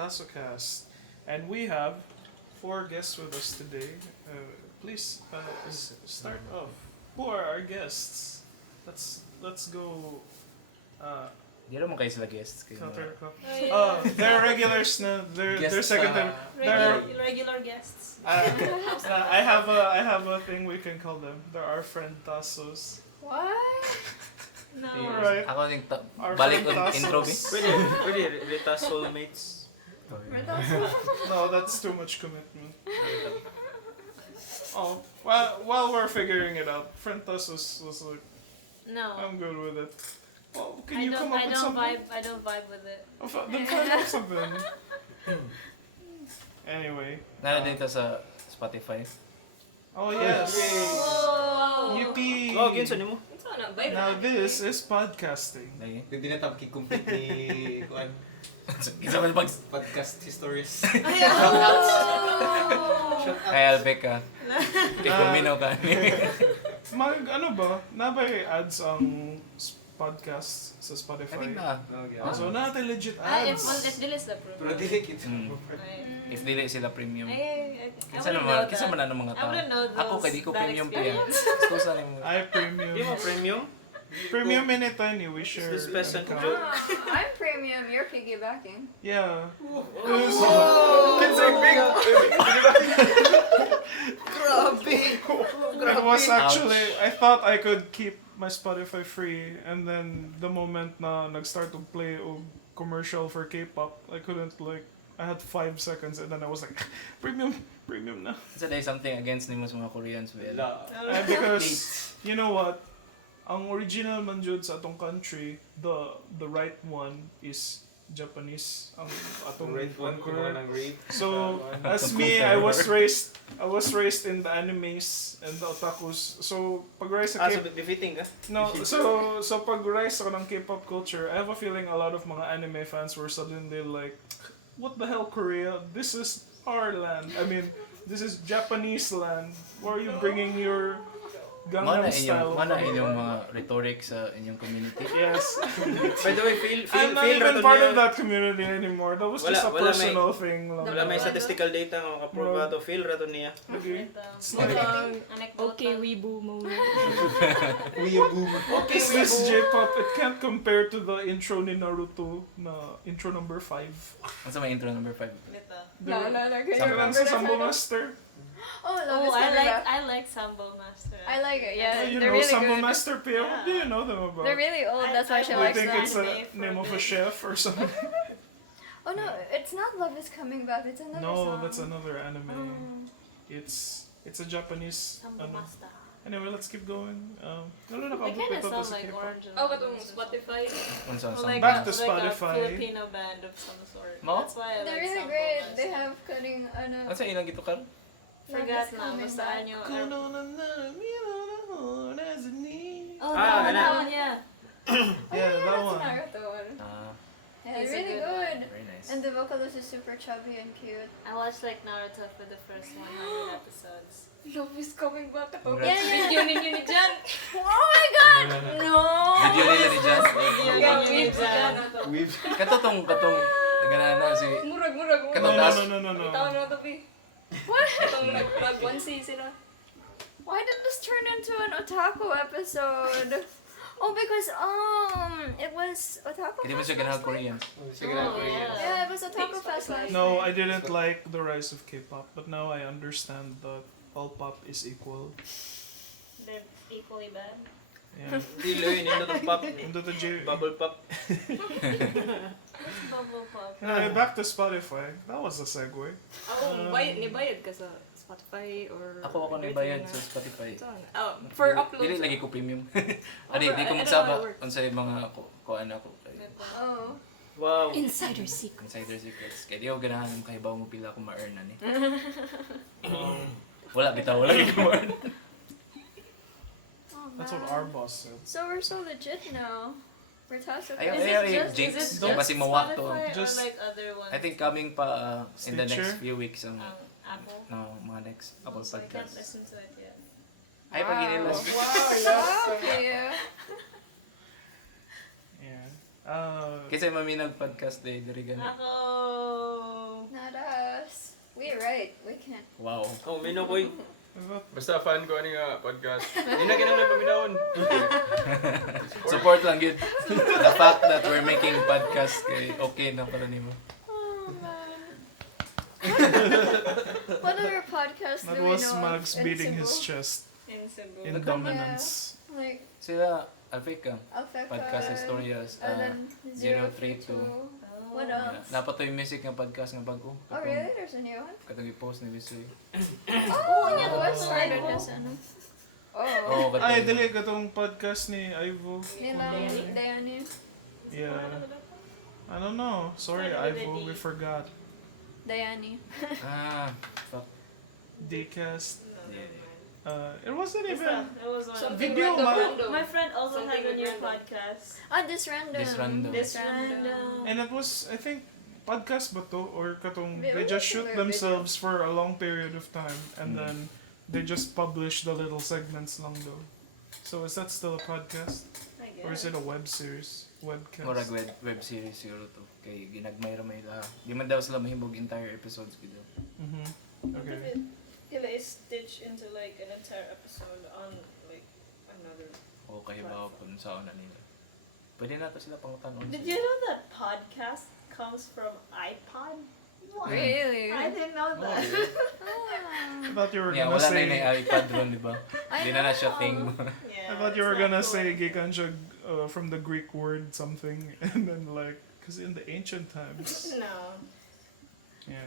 RetasoCast, and we have 4 guests with us today. Please start off. Who are our guests? Let's go. Di naman kayo sila guests. Counter. They're regulars na. They're secondary. Regular guests. I have a thing we can call them. They're our friend Tassos. What? No. Alright. Ako yung Our balik friend ang intro. Tassos. Pwede, Rita soulmates. No, that's too much commitment. Oh, while we're figuring it out, friend Tassos was like, No. I'm good with it. Well, can you come up with something? I don't vibe with it. Then find out something. Anyway. Nara dito sa Spotify. Oh yes. Oh. Yippee! Oh, ginsa nimo? Now this is podcasting. Lagi. Hindi na tapos complete ni Kuan Kisa man pag podcast histories. kay Albeca. Kay Kumino ka. Ano ba? Nabay ads ang podcast sa Spotify. I think na. So natin legit If ads. dilis the proof. Pero dili kita. If dili sila premium. Kisa Kisa man na ng mga I tao. wouldn't know those. Ako kay di ko bad premium pa experience. yan. Excusa na yung... Ay, premium. Di mo premium? Premium minute ni we share. Is this peasant an joke? account. I'm premium, you're piggybacking. Yeah. It was actually, I thought I could keep my Spotify free, and then the moment na nag-start to play o commercial for Kpop, I couldn't I had 5 seconds and then I was like, premium na. Is there something against nimo sa mga Koreans? Because, you know what? Ang original man jud sa atong country, the right one is Japanese. Ang atong Right one ko ng rape. So as me, I was raised in the animes and the otakus. So pag rise sa So K-pop, befitting ka? no, so pag rise ako ng K-pop culture, I have a feeling a lot of mga anime fans were suddenly like, what the hell, Korea? This is our land. I mean, this is Japanese land. Why are you bringing your Gangnam style? Mana inyong mga rhetoric sa inyong community? Yes. By the way, I'm not even part of that community anymore. That was just a Wala personal thing lang. Wala may statistical data nga makaproba to. Feel rato niya. Okay. Okay, weeboo moment. Is this J-pop? It can't compare to the intro ni Naruto na intro number 5. Ano sa may intro number 5? No, can you Sa remember the Sambo title? Master. Oh, love is coming back. I like Sambo Master. I like it, yeah. You They're know really Sambo good. Master Pia? What do you know them about? They're really old, that's why she Do you likes think them. it's a anime for name of a me. chef or something? Oh no, it's not Love is Coming Back, it's another No, song. that's another anime. Oh. It's a Japanese. Sambo Master. Anyway, let's keep going. They nakabot kind of ito sound sa like K-pop. Orange. and katong Orange. Spotify. Unsa Or sa like Back a, to Spotify. Like a Filipino band of some sort. Mo? That's why I They're like really Sambo great. Master. They have Cunning, Unsa ilang gitukar? Forgot Love is na. Coming Basta Back. anyo. Oh, Ah, that one, yeah. Yeah, that that's one. Naruto one. Ah, Yeah, It's a really good good. very nice. And the vocalist is super chubby and cute. I watched like Naruto for the first 100 episodes. Love is Coming Back. Congrats. Yeah, Video ninyo ni Jan. Oh my god! No! Video nila ni Jazz. Video Yeah, ninyo ni Jan. Katong nagana si Murag. Katong No, das. no. na ito, Pi. What? Itong nag-1C sila. Why did this turn into an Otaku episode? Oh, because, it was Otaku Hindi mo Fest siya last ganahal night. Koreans. Yeah, it was Otaku Fest last No, night. I didn't like the rise of K-pop, but now I understand that all pop is equal. They're equally bad. Yeah. Dilo yun, ino to pop. Into the J. Bubble pop. Bubble pop. Anyway, back to Spotify. That was a segue. Nibayad ka sa Spotify or... Ako nibayad sa Spotify. Oh, for Dili uploads. lagi ko premium. Oh, Ani, for- di ko I don't know magsaba how it works. unsa yung mga kuan ako. Oh. Wow. Insider secret. Insider secrets. Kaya di ako ganahan ng kahibaw mo pila ko ma-earn ani. Wala bitaw, wala ko ma-earn. Oh, That's what man. our boss said. So we're so legit now. We're Tassos. Ayaw, Jinx, don't kasi mawak to. Spotify Just- or like other ones? I think coming pa in the Stitcher? next few weeks ang Apple. no, mga next Apple So I can't Podcast. listen to it yet. Ay, pag inilas. Wow, yeah. Yeah. Kasi maminag podcast day, diri gani. Ako. Not us. We right. We can't. Wow. Oh, mino koy. Basta fan ko ani nga podcast. Hindi na kinahanglan paminawon. Support lang yun. The fact that we're making podcast kay okay na para nimo. Oh man. What other podcast That do we was know Max of in beating his Cebu? chest In Cebu. in dominance. Like Sila Alfika, Alfeca. podcast historias, And then 032. 032. What else? Dapat to yung music ng podcast nga bago. Oh really? There's a new one? Katong i-post ni Bisoy. Oh, yeah. What started this? Ano? Oh. Oh, Ay, dili ka tong podcast ni Ivo. Nila Bayani. Yeah. I don't know. Sorry, Ivo, we forgot. Bayani. Ah, fuck. Dcast. It wasn't even It was one. Something video. random. My friend also Something had a new random. podcast. Ah, this random. This random. This random. And it was, I think, podcast ba to? Or katong, It they was just shoot a video. themselves for a long period of time and then they just publish the little segments lang though. So is that still a podcast? I Or is guess. it a web series? Webcast? Murag web series siguro to. Kay ginagmay ra may la. Di man daw sila mahimog entire episodes gid. Mm-hmm. Okay. Kila is stitched into like an entire episode on like another. O kay ba kung saan na nila. Pwede na to sila pangutan-on. Did you know that podcast comes from iPod? What? Really? I didn't know that. I thought you were Yeah, gonna wala na say. yung iPad ron, di ba? Di na na siya thing. Yeah, I thought you it's were not gonna cool. say gikan siya from the Greek word something, and then like, cause in the ancient times. No. Yeah.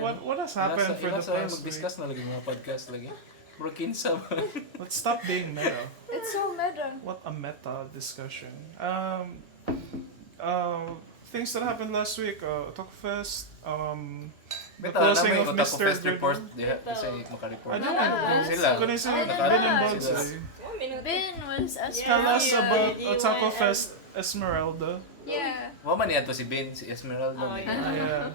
What has happened for the Ilas ay past week? mag-discuss na lagi mga podcast lagi. Bro, kinsa ba? Let's stop being meta. It's so meta. What a meta discussion. Things that happened last week. Otaku Fest. The Beta, closing alam of mo yung Otaku Mr. Fest report. Griddle. Di kasi makareport. I don't Ah, know. sila. Kunin sila. I didn't Bin and know. Bugz. Sila. eh. Ben was as Tell us Yeah, about you Otaku went Fest Esmeralda. Yeah. Mama niya to si Ben, si Esmeralda. Oh, ni- yeah. Yeah.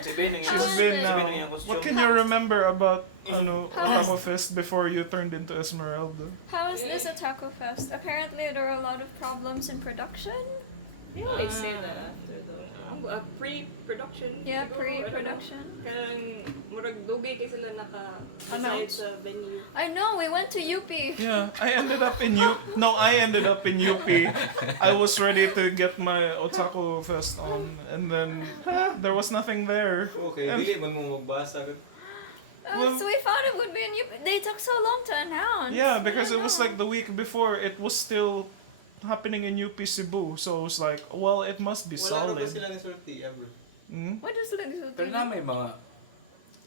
Si Ben ang She's was been it? now. Si Ben ang costume. What can you remember about How Otaku Fest before you turned into Esmeralda? How is this Otaku Fest? Apparently there are a lot of problems in production. They always say that after though. Pre-production. Yeah, siguro, pre-production. Kanang murag dugay kay sila naka-decide sa venue. I know, we went to UP. Yeah, I ended up in UP. I was ready to get my Otaku Fest on, and then there was nothing there. Okay, And- dili man mo magbasa. Well- So we thought it would be in UP. They took so long to announce. Yeah, because I it was know. like the week before, it was still happening in UP Cebu, so it was like, well, it must be Wala na ba solid. sila ng sorti ever? Hmm? What is it? Pero na may mga...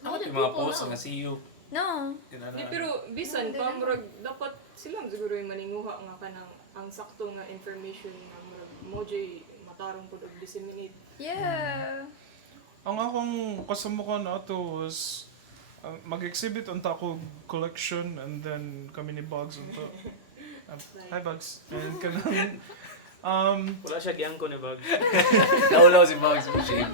How did May mga people posts know? nga see you. No. Di, pero bisan pa murag dapat sila siguro yung maninguha nga kanang ang sakto nga information nga murag moji matarong pud og disseminate. Yeah. Ang akong kasama na ito was mag-exhibit ang Taco collection, and then kami ni Bugz on to. Hi Bugz. And kanang Wala siya giyang ko ni Bug. Naulaw si Bugz mo siya.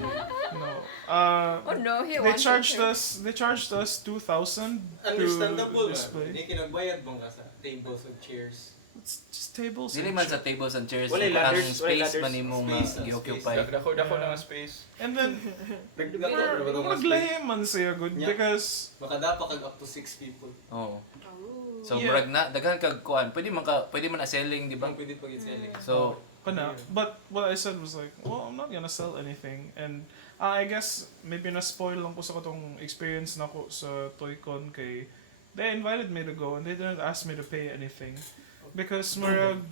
no. Oh no, he They wanted charged to. us 2,000 Understandable to man. display. Hindi kinagbayad bang ka sa tables and chairs. It's just tables. Dili and man shit. sa tables and chairs. Wala Parang ladders, wala space ladders. man nimo nga Space, i-occupy. Dako Yeah. na nga space. And then Dagdagan ko ba itong space? maglahi man siya good Yeah. because Makadapa kag up to 6 people. Oo. So Yeah. murag na daghan kag kuan. Pwede man na selling, di ba? Bang pwede pag-selling. So Pana. But what I said was like, well, I'm not gonna sell anything. And I guess maybe na-spoil lang ko sa katong experience na ko sa ToyCon kay they invited me to go and they didn't ask me to pay anything. Because murag,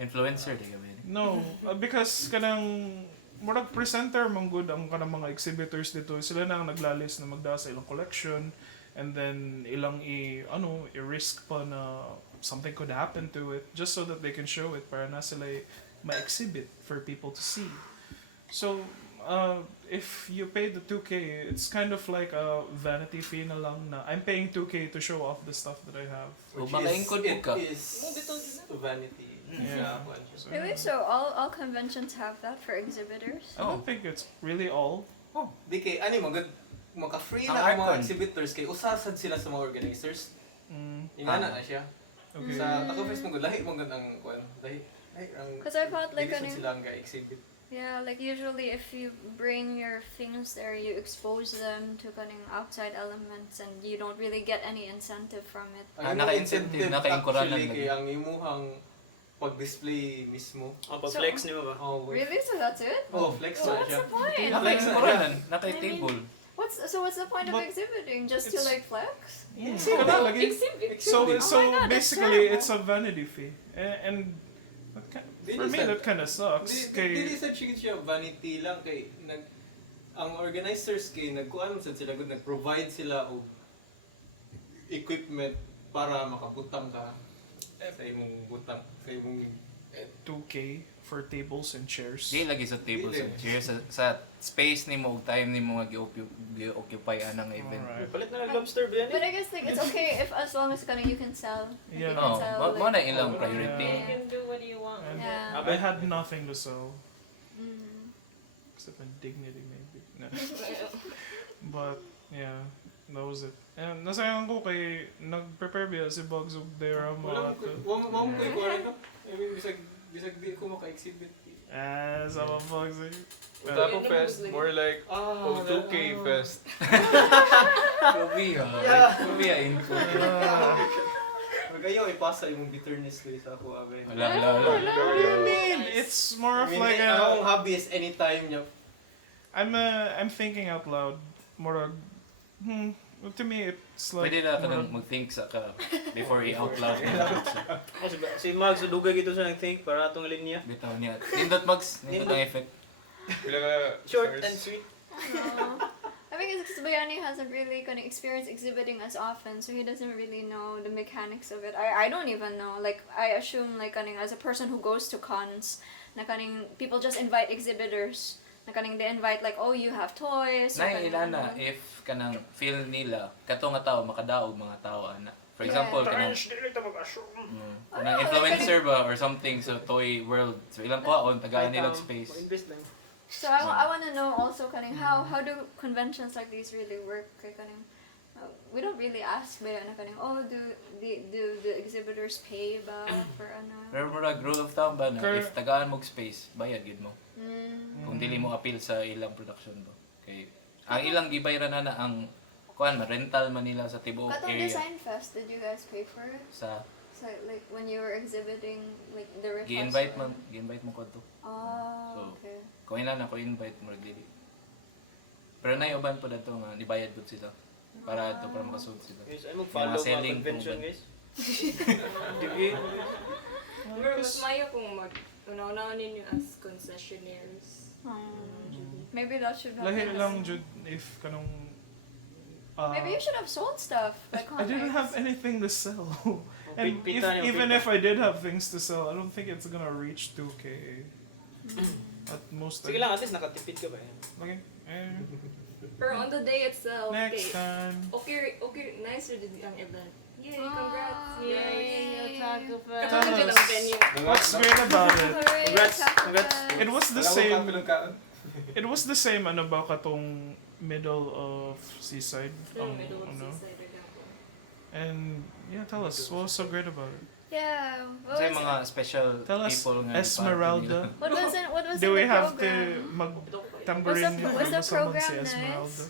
influencer di ka ba? no, because kanang murag presenter man good ang kanang mga exhibitors dito. Sila na ang naglalis na magda sa ilang collection, and then ilang i-risk pa na something could happen to it just so that they can show it para na sila ma-exhibit for people to see. So, if you pay the 2K, it's kind of like a vanity fee na lang na I'm paying 2K to show off the stuff that I have. O baka ingkod mo ka. It is vanity. Yeah. So, Really? So all conventions have that for exhibitors? I don't think it's really all. Di kay ani maka-free Ang na ang mga Arcon. exhibitors kay usasad sila sa mga organizers. Mm. Ingana na siya. Okay. Sa Taco Fest mo lahi mo ang kuan. Lahi ang Because I felt like dili sad sila ang exhibit. yeah, like usually if you bring your things there, you expose them to kaning outside elements and you don't really get any incentive from it. Ang naka-incentive, naka-incoralan actually lagi. kay ang imuhang pag-display mismo. Pag-flex niyo ba? Oh, Really? So that's it? Oh, flex So na what's siya. the point? Naka-incoralan, naka-table. What's the point of But exhibiting? Just to it's- like flex? Wala lagi. Exhibit. So Oh my God, that's basically terrible. it's a vanity fee. And for me that kind of sucks. Dili Kay sad siya vanity lang kay ang organizers kay nagkuan sad sila gud nag-provide sila og equipment para makabutang ka sa imong butang sa imong 2K for tables and chairs. Di lagi sa tables Dili. and chairs sa space nimo ug time nimo nga gi-occupy anang event. Alright. Palit na lang lobster ba yan? But I guess like it's okay if as long as kaning you can sell. If Yeah. you can Oh, sell, mo na like, ilang Yeah. priority. You can do what you want. And Yeah. I had nothing to sell Mm. except my dignity maybe. No. But yeah, that was it. And nasayang ko kay nag-prepare ba si Bugz ug diorama wala ato. mo ko kuan no. I mean bisag di ko maka-exhibit. Sama Bugz. Otaku Fest more like oh 2K Fest. Kubi ha info. Magayo ipasa imong bitterness kay sa ako abe. Wala. What do you mean? It's more of like akong a hobby is anytime niya. I'm thinking out loud. More to me it's like Pwede na ka more nang mag-think sa ka before i-out loud. Si Mags, dugay gito siya nag-think para atong linya. Bitaw niya. Nindot Mags, nindot ang effect. Pila ka Short stars? and sweet. I think it's because Bayani hasn't really kind of experienced exhibiting as often, so he doesn't really know the mechanics of it. I don't even know. Like I assume like kaning as a person who goes to cons, na kaning people just invite exhibitors. Na kaning they invite like, oh, you have toys. or kaning Nailana ano. if kanang feel nila kato nga tao makadaog mga tao ana. For example, kanang Dili ta mag-assume. kanang influencer ba or something sa toy world. So ilang kuhaon tagaan nilang space. Mag-invest lang. So I want to know also kaning how do conventions like these really work? Kay kaning we don't really ask ba na kaning oh do the exhibitors pay ba for ano? Pero murag rule of thumb ba na Kaya- if tagaan mo og space, bayad gid mo. Mm. Kung dili mo appeal sa ilang production ba. Kay ang ilang gibayran na ang kuan rental man nila sa tibuok Katong area Design Fest, did you guys pay for it? sa So like when you were exhibiting like the request. gi-invite mo ko to. Oh, So, okay. Kung ilan ako invite mo dili. Pero nay uban po dato nga nibayad pud sila para ato para makasud sila. Guys, ay mag-follow Mga mga selling convention po ba? guys. Sige. Pero mas mayo kung una-una ninyo as concessionaires. Maybe that should have lahi been lang jud if kanong Maybe you should have sold stuff. Like I didn't have comics. anything to sell. And Pita niyo, even pita. if I did have things to sell, I don't think it's gonna reach 2K. At most. Sige lang, at least nakatipid ka ba yan? Okay. Pero on the day itself, Next time. okay, nicer did ang event. Yay, Ah, congrats! yay. Otaku Fest. Katulad Tell yun us. ang venue. What's great about it? Hooray, Congrats, Otaku congrats. Fest. It was the Wala ko same. kapil ng kaon. It was the same. Ano ba katong middle of Seaside? Yung middle of Ano? seaside example. And yeah, tell us what was so great about it. Yeah. What Sa was, mga special Tell us, people nga Esmeralda. what was in what was Do in we the have to program? mag-tambourine Was the someone program si nice? Esmeralda?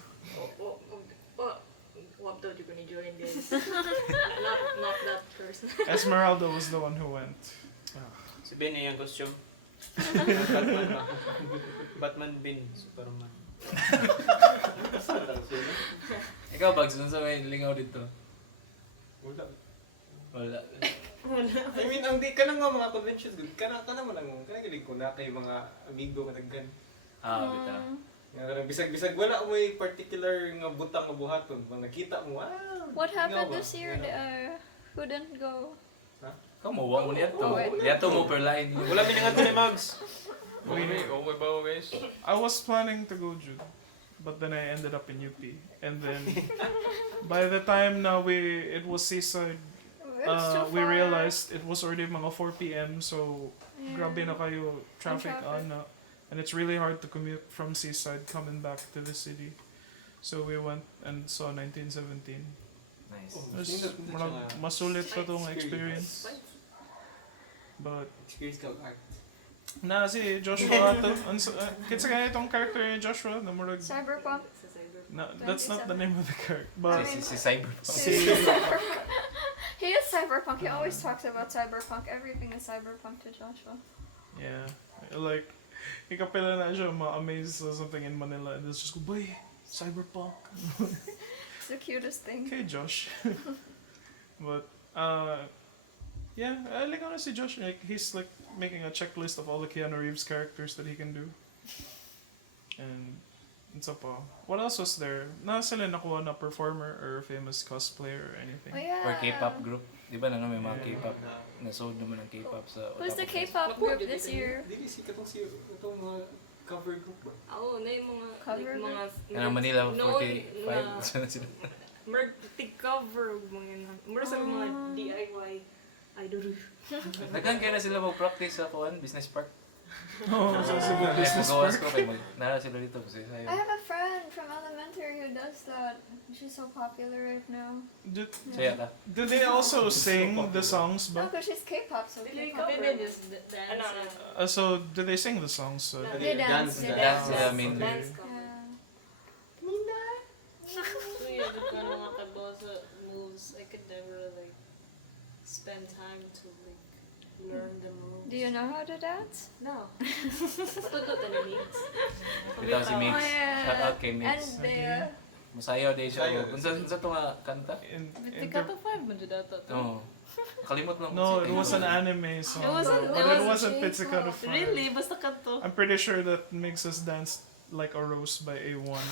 Wag daw ko ni join guys. not that person. Esmeralda was the one who went. Si Ben yung costume. Batman ba? Batman Bin, Superman. Ikaw Bugs, ano sa may lingaw dito? Wala. Wala. I mean, ang di ka na nga mga conventions, ka na mo lang, ka na galing ko na kay mga amigo ka naggan. Bita. Nga kanang bisag-bisag, wala mo may particular nga butang nga buhaton. Pag nakita mo, wow! What happened nga ba? this year? Who didn't go? Kamu wa mo niya to. Oh, wait. Niya to mo per line. Wala minangat ko ni Mags. Okay ba mo guys? I was planning to go Jude, but then I ended up in UP. And then by the time now it was Seaside, It's too we far. realized it was already mga 4 p.m. So Yeah. grabe na kayo traffic traffic. on. And it's really hard to commute from Seaside coming back to the city. So we went and saw 1917. Nice. Masulit pa tong experience. But Experience ka art. na si Joshua ato kitsa ganito itong character ni Joshua na murag Cyberpunk. that's not the name of the character but Si Cyberpunk. He is cyberpunk. He always talks about cyberpunk. Everything is cyberpunk to Joshua. yeah like ikapila na siya ma-amaze sa something in Manila and it's just go boy cyberpunk It's the cutest thing. okay Josh but yeah I like honestly Josh like he's like making a checklist of all the Keanu Reeves characters that he can do and isa pa what else was there na sila nakuha na performer or famous cosplayer or anything Oh yeah. Or Kpop group. Di ba na may mga Yeah. Kpop? Nasold naman ng Kpop sa Who's the Otaku Fest. Kpop What group did this they do? year? Dili si itong mga cover group ba? Oo, na yung mga Cover like, mga Yan ang Manila no, 45. na Saan na sila? merg tig-cover ug mga yan. Mura sa mga DIY idol. Nagkan kaya na sila mag-practice sa business park. oh so Cebu Kaya business magawas park ko kay nara sila dito kasi I sayo. have a friend from elementary who does that. She's so popular right now. Saya ka. Do they also sing the songs No, ba? because she's K-pop, so Dili K-pop. ka Cover. just dance. Ano? So do they sing the songs? They dance. They Dance dance. sila mainly. Dance cover. Yeah. So yeah, dun ka mga kabo sa moves. I could never like spend time to like learn the moves. Do you know how to dance? No. Tudot na mix. Bitaw si Mix. Oh, yeah. Shout out kay And Mix. they, Masayaw day siya. Sayaw. Unsa to nga kanta? Bitti ka to 5 man jud ato to. Oo. Kalimot lang. No, si it was an Taylor. anime song. It wasn't- but it it wasn't wasn't Pizzicato 5. Really? Basta ka to. I'm pretty sure that makes us dance like a roast by A1.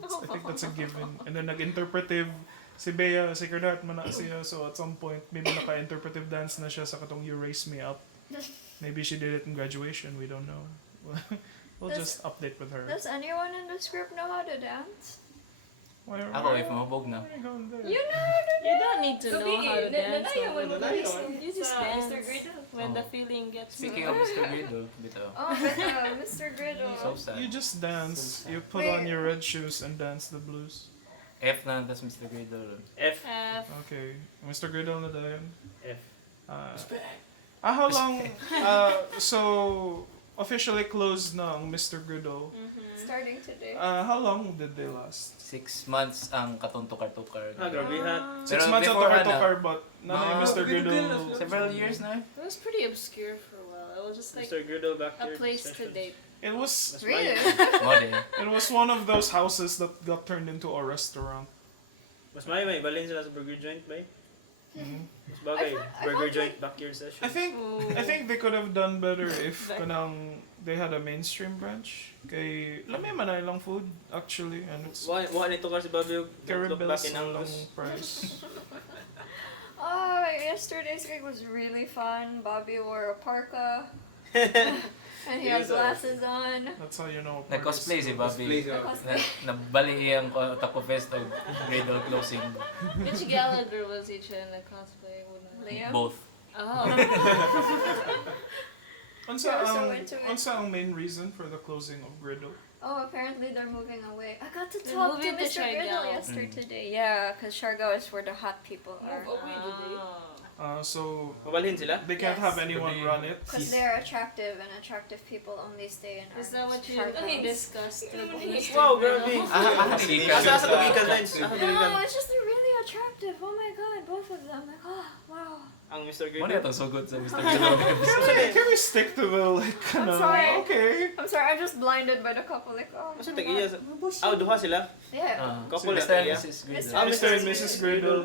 I think that's a given. And then nag-interpretive si Bea, si Kernat man na siya. So at some point, maybe naka-interpretive dance na siya sa katong You Raise Me Up. Maybe she did it in graduation. We don't know. We'll just update with her. does anyone in this group know how to dance? Ako, if mabog na. You know how to You don't need to know how to dance. Nanayaw though. mo You just dance. Mr. Griddle. When Oh. the feeling gets Speaking of Mr. Griddle, bitaw. Oh, but, Mr. Griddle. So sad. You just dance. You put on your red shoes and dance the blues. F na, tas Mr. Griddle. F. Okay. Mr. Griddle na dayon. F. How long? So officially closed na ang Mr. Griddle. Starting today. How long did they last? 6 months ang katuntukar-tukar. Grabe ha. 6 Pero months ang before, tukar-tukar, but na yung Mga Mr. Griddle. Several years na. It was pretty obscure for a while. It was just like Mr. Griddle back a here. place to date. It was Really? Mode. it was one of those houses that got turned into a restaurant. Mas may balin sila sa burger joint ba? Mhm. Mas bagay. I Burger thought joint backyard session. I think they could have done better if kanang they had a mainstream branch. Kay lami man na ilang food actually and it's Wa nito kasi Bobby look Caribbean back in lang Angus. price. Oh, yesterday's gig was really fun. Bobby wore a parka. And he had Yes, sir. glasses on. That's how you know. Nag-cosplay si Cosplay Bobby. ka. Nabali iyang Otaku Fest o Griddle closing. Which Gallagher was he trying to cosplay? Liam? Both. Oh. Unsa You're so ang into it. unsa ang main reason for the closing of Griddle? Oh, apparently they're moving away. I got to They're talk to moving to Mr. Griddle Siargao. yesterday. Yeah, because Siargao is where the hot people are. Move away today. So Mabalhin sila? they can't Yes. have anyone run it. Because they're attractive and attractive people only stay in our Is that what you Siargao. discussed with Mr. Wow, Griddle? grabe. Gikan. Asa to gikan lines? Asa to No, gikan? it's just they're really attractive. Oh my god, both of them. Like, oh, wow. Ang Mr. Mo na Griddle. itong sugod sa Mr. Griddle. Can we stick to the like I'm kinda, sorry. okay. I'm sorry, I'm just blinded by the couple. Like, oh, Asa my tag-iya God. sa... duha sila? Yeah. Couple Mr. na and Mrs. Griddle. Mr. and Mrs. Griddle.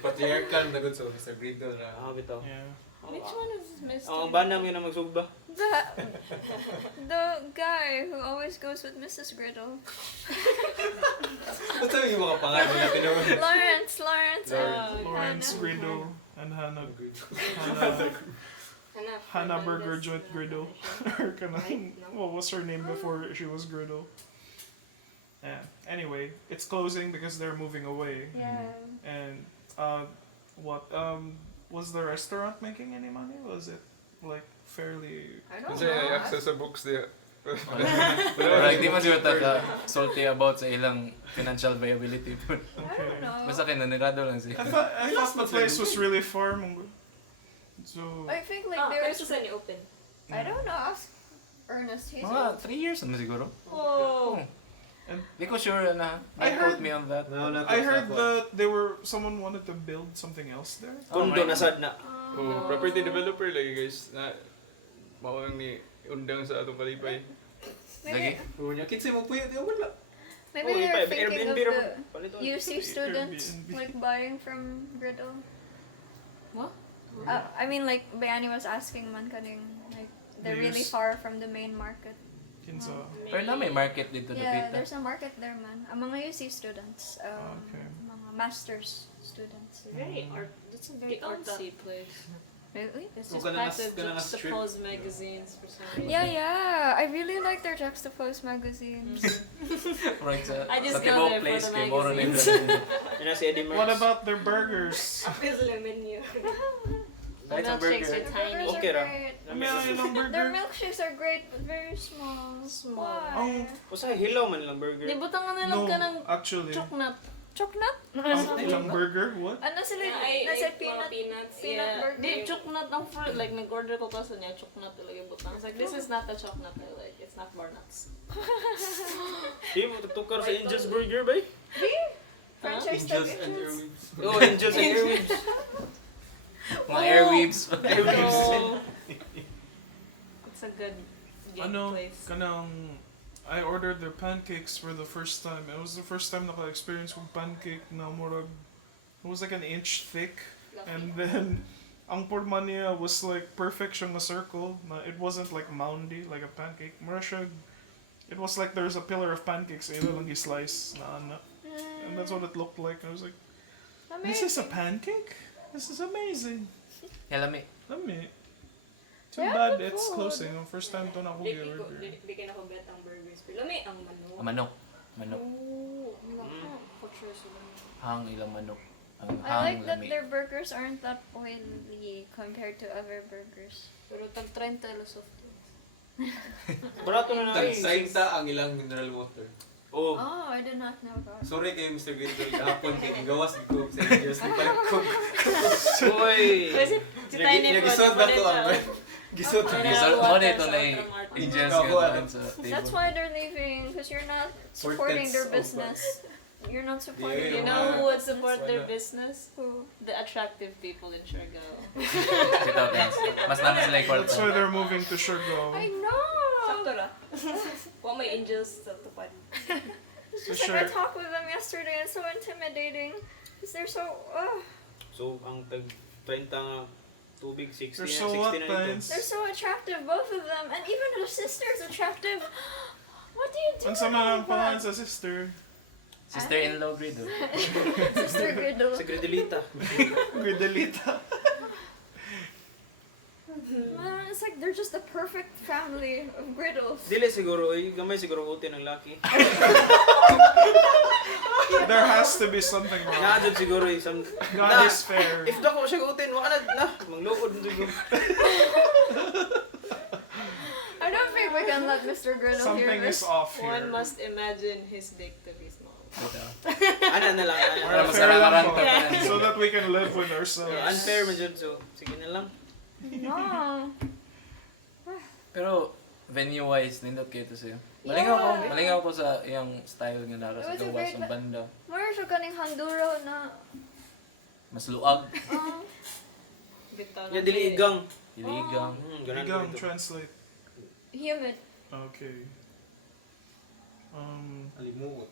Patriarchal na good so Mr. Griddle na. Bitaw. Yeah. Which one is Mr. Ang banam yun ang magsugba. The guy who always goes with Mrs. Griddle. Basta yung mga pangalan natin naman. Lawrence. Lawrence Hannah. Griddle and Hannah Hannah Burger Joint Griddle. Or kanang, what was her name before she was Griddle? Yeah. Anyway, it's closing because they're moving away. Yeah. And what was the restaurant making any money? Was it like fairly I don't Kasi know. access sa books dia. Pero hindi mo siya salty about sa ilang financial viability. I don't know. Basta kinanirado lang siya. I thought the place was really far, Mongol. So, I think like Pero there's. sa ni open. I don't know. Ask Ernest. He's Mga 3 years naman siguro. Oh. Because sure na, I don't heard- quote me on that. No, not I heard that someone wanted to build something else there. Kondo na sad na. Oh, property developer lagi guys na mao ang ni undang sa atong kalipay. maybe, Oh, nya kinsay mo puyo di wala. maybe Oh, they're ipa- thinking of Airbnb ro. the Palito. UC students Airbnb. like buying from Griddle. What? I mean, like Bayani was asking man kaning like they're They really use- far from the main market. Kinsa. Pero na may market dito na Yeah, kita. there's a market there, man. Ang mga UC students, Okay. mga masters students. Very art. That's a very Ikaw ta. artsy place. Really? It's Oh, just kana packed with na strip. juxtaposed magazines for some reason. Yeah. I really like their juxtaposed magazines. Right sa, I just sa go Tibok there for place the kay Moro na magazines. Yan na si Eddie Merckx. What about their burgers? Apis lemon niyo. The Kahit sa milkshakes burger. are tiny. Okay ra. Great. Ano Their burger? milkshakes are great, but very small. Small. Why? Usa hilaw man lang burger. Nibutangan na No, lang ka ng actually. choknut. Choknut? Ilang burger? What? Ano sila? Ay, Nasa mga peanut. peanuts. Peanut Yeah. burger. Di, choknut ang fruit. Like, nag-order ko kasi niya, choknut talaga yung butang. It's like, this is not the choknut I like. It's not bar nuts. Di mo tutukar sa Angel's Burger ba? Franchise Angels tag and entrance. Airwaves. Oh, Angel's and Airwaves. Mga airwaves. So, it's a good gig place. Kanang I ordered their pancakes for the first time. It was the first time naka-experience kong pancake na murag it was like an inch thick, and then ang porma niya was like perfect siyang na circle. Na it wasn't like moundy like a pancake. Mura siya, it was like there's a pillar of pancakes and lang slice na ana. And that's what it looked like. I was like, this is a pancake? This is amazing. Helami. Let me. Too Yeah, bad good it's food. closing. First time to na ako Di gi-order. ka na ko bet ang burgers. Pero lami ang manok. Manok. Manok. Oh, ang laki. Culture sila. Hang ilang manok. Ang I hang like that lami. their burgers aren't that oily compared to other burgers. Pero tag 30 lang soft drinks. Barato na na eh. Tagsainta ang ilang mineral water. Oh. Oh, I did not know that. Sorry kay Mr. Grid-dle kahapon kay gawas ko sa Angels ni Palkog. Uy. Kasi si Tiny Nagisod na ko ang gisod. So, mo dito na yung Angels Ako, yun sa That's table. why they're leaving, because you're not supporting their business. You're not supporting You Yeah. know who would support their Wala. business? Who? The attractive people in Siargao. Sit out guys. Mas namin sila yung That's why kwarto. they're moving to Siargao. I know! Sakto ra. Wa may angels sa tupad. It's So just like I sure. talked with them yesterday, it's so intimidating. Because they're so, So, ang tag 30 nga tubig, 60 They're na, so 60 what, na Pines? ito. they're so attractive, both of them. And even their sister's attractive. What do you do? Ang sama ng pangalan sa sister. Sister-in-law Griddle. Sister Griddle. Si Gridelita. Gridelita. Man, it's like they're just the perfect family of griddles. Dili siguro, gamay siguro uti ng laki. There has to be something wrong. Naadod siguro isang... God is fair. If dako siya utin, wala na. Mangluod siguro. I don't think we can let Mr. Griddle hear Something this. is off One here. must imagine his dick to be small. Ana na lang. ana. Or Mas fair lang nararamdaman po. pa na. So that we can live with ourselves. Unfair man dyan, so sige na lang. No. Pero venue-wise, nindot kayo to sa'yo. Yeah. Malingaw ko sa iyang style nga nara sa It was a gawas great ng banda. Mura siya kaning handuro na. Mas luag, Bitaw Ya dili igang. iligang. Ganun Bigang, ko ito. translate. Humid. Okay. Alimuot.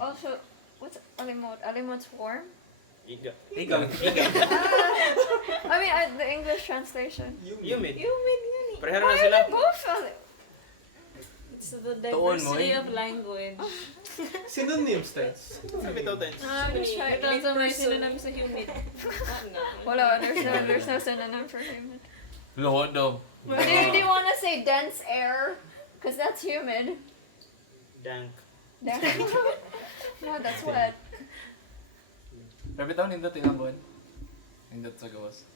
Also, what's alimot? Alimot's warm? Iga. Ligang. I mean, the English translation. Humid. Humid yun eh. Parehara Why na are sila. they both It's the Tuon mo, diversity eh. of language. Synonyms tayo. Sabi tao tayo. I'm just trying. Ito ang may synonym sa humid. Wala, there's no synonym for humid. Luho daw. Do you want to say dense air? Because that's humid. Dank. No, that's wet. Pero bitaw nindot ilang buwan. Nindot sa gawas.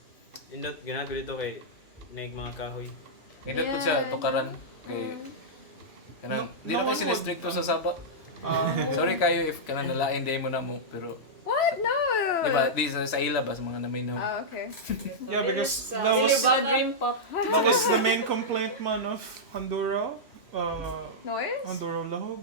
Indot, ginagawa dito kay naig mga kahoy. Hindi po siya tukaran. Kay, kanang, di No na one kasi would- na-stricto sa sabat. Sorry kayo if kanang nalain di mo na mo, pero What? No! di ba, di sa ila ba sa mga namay na. Ah, okay. Yeah, because Sa that was Dream Pop. that was the main complaint man of Honduras. Noise? Honduras Lahog.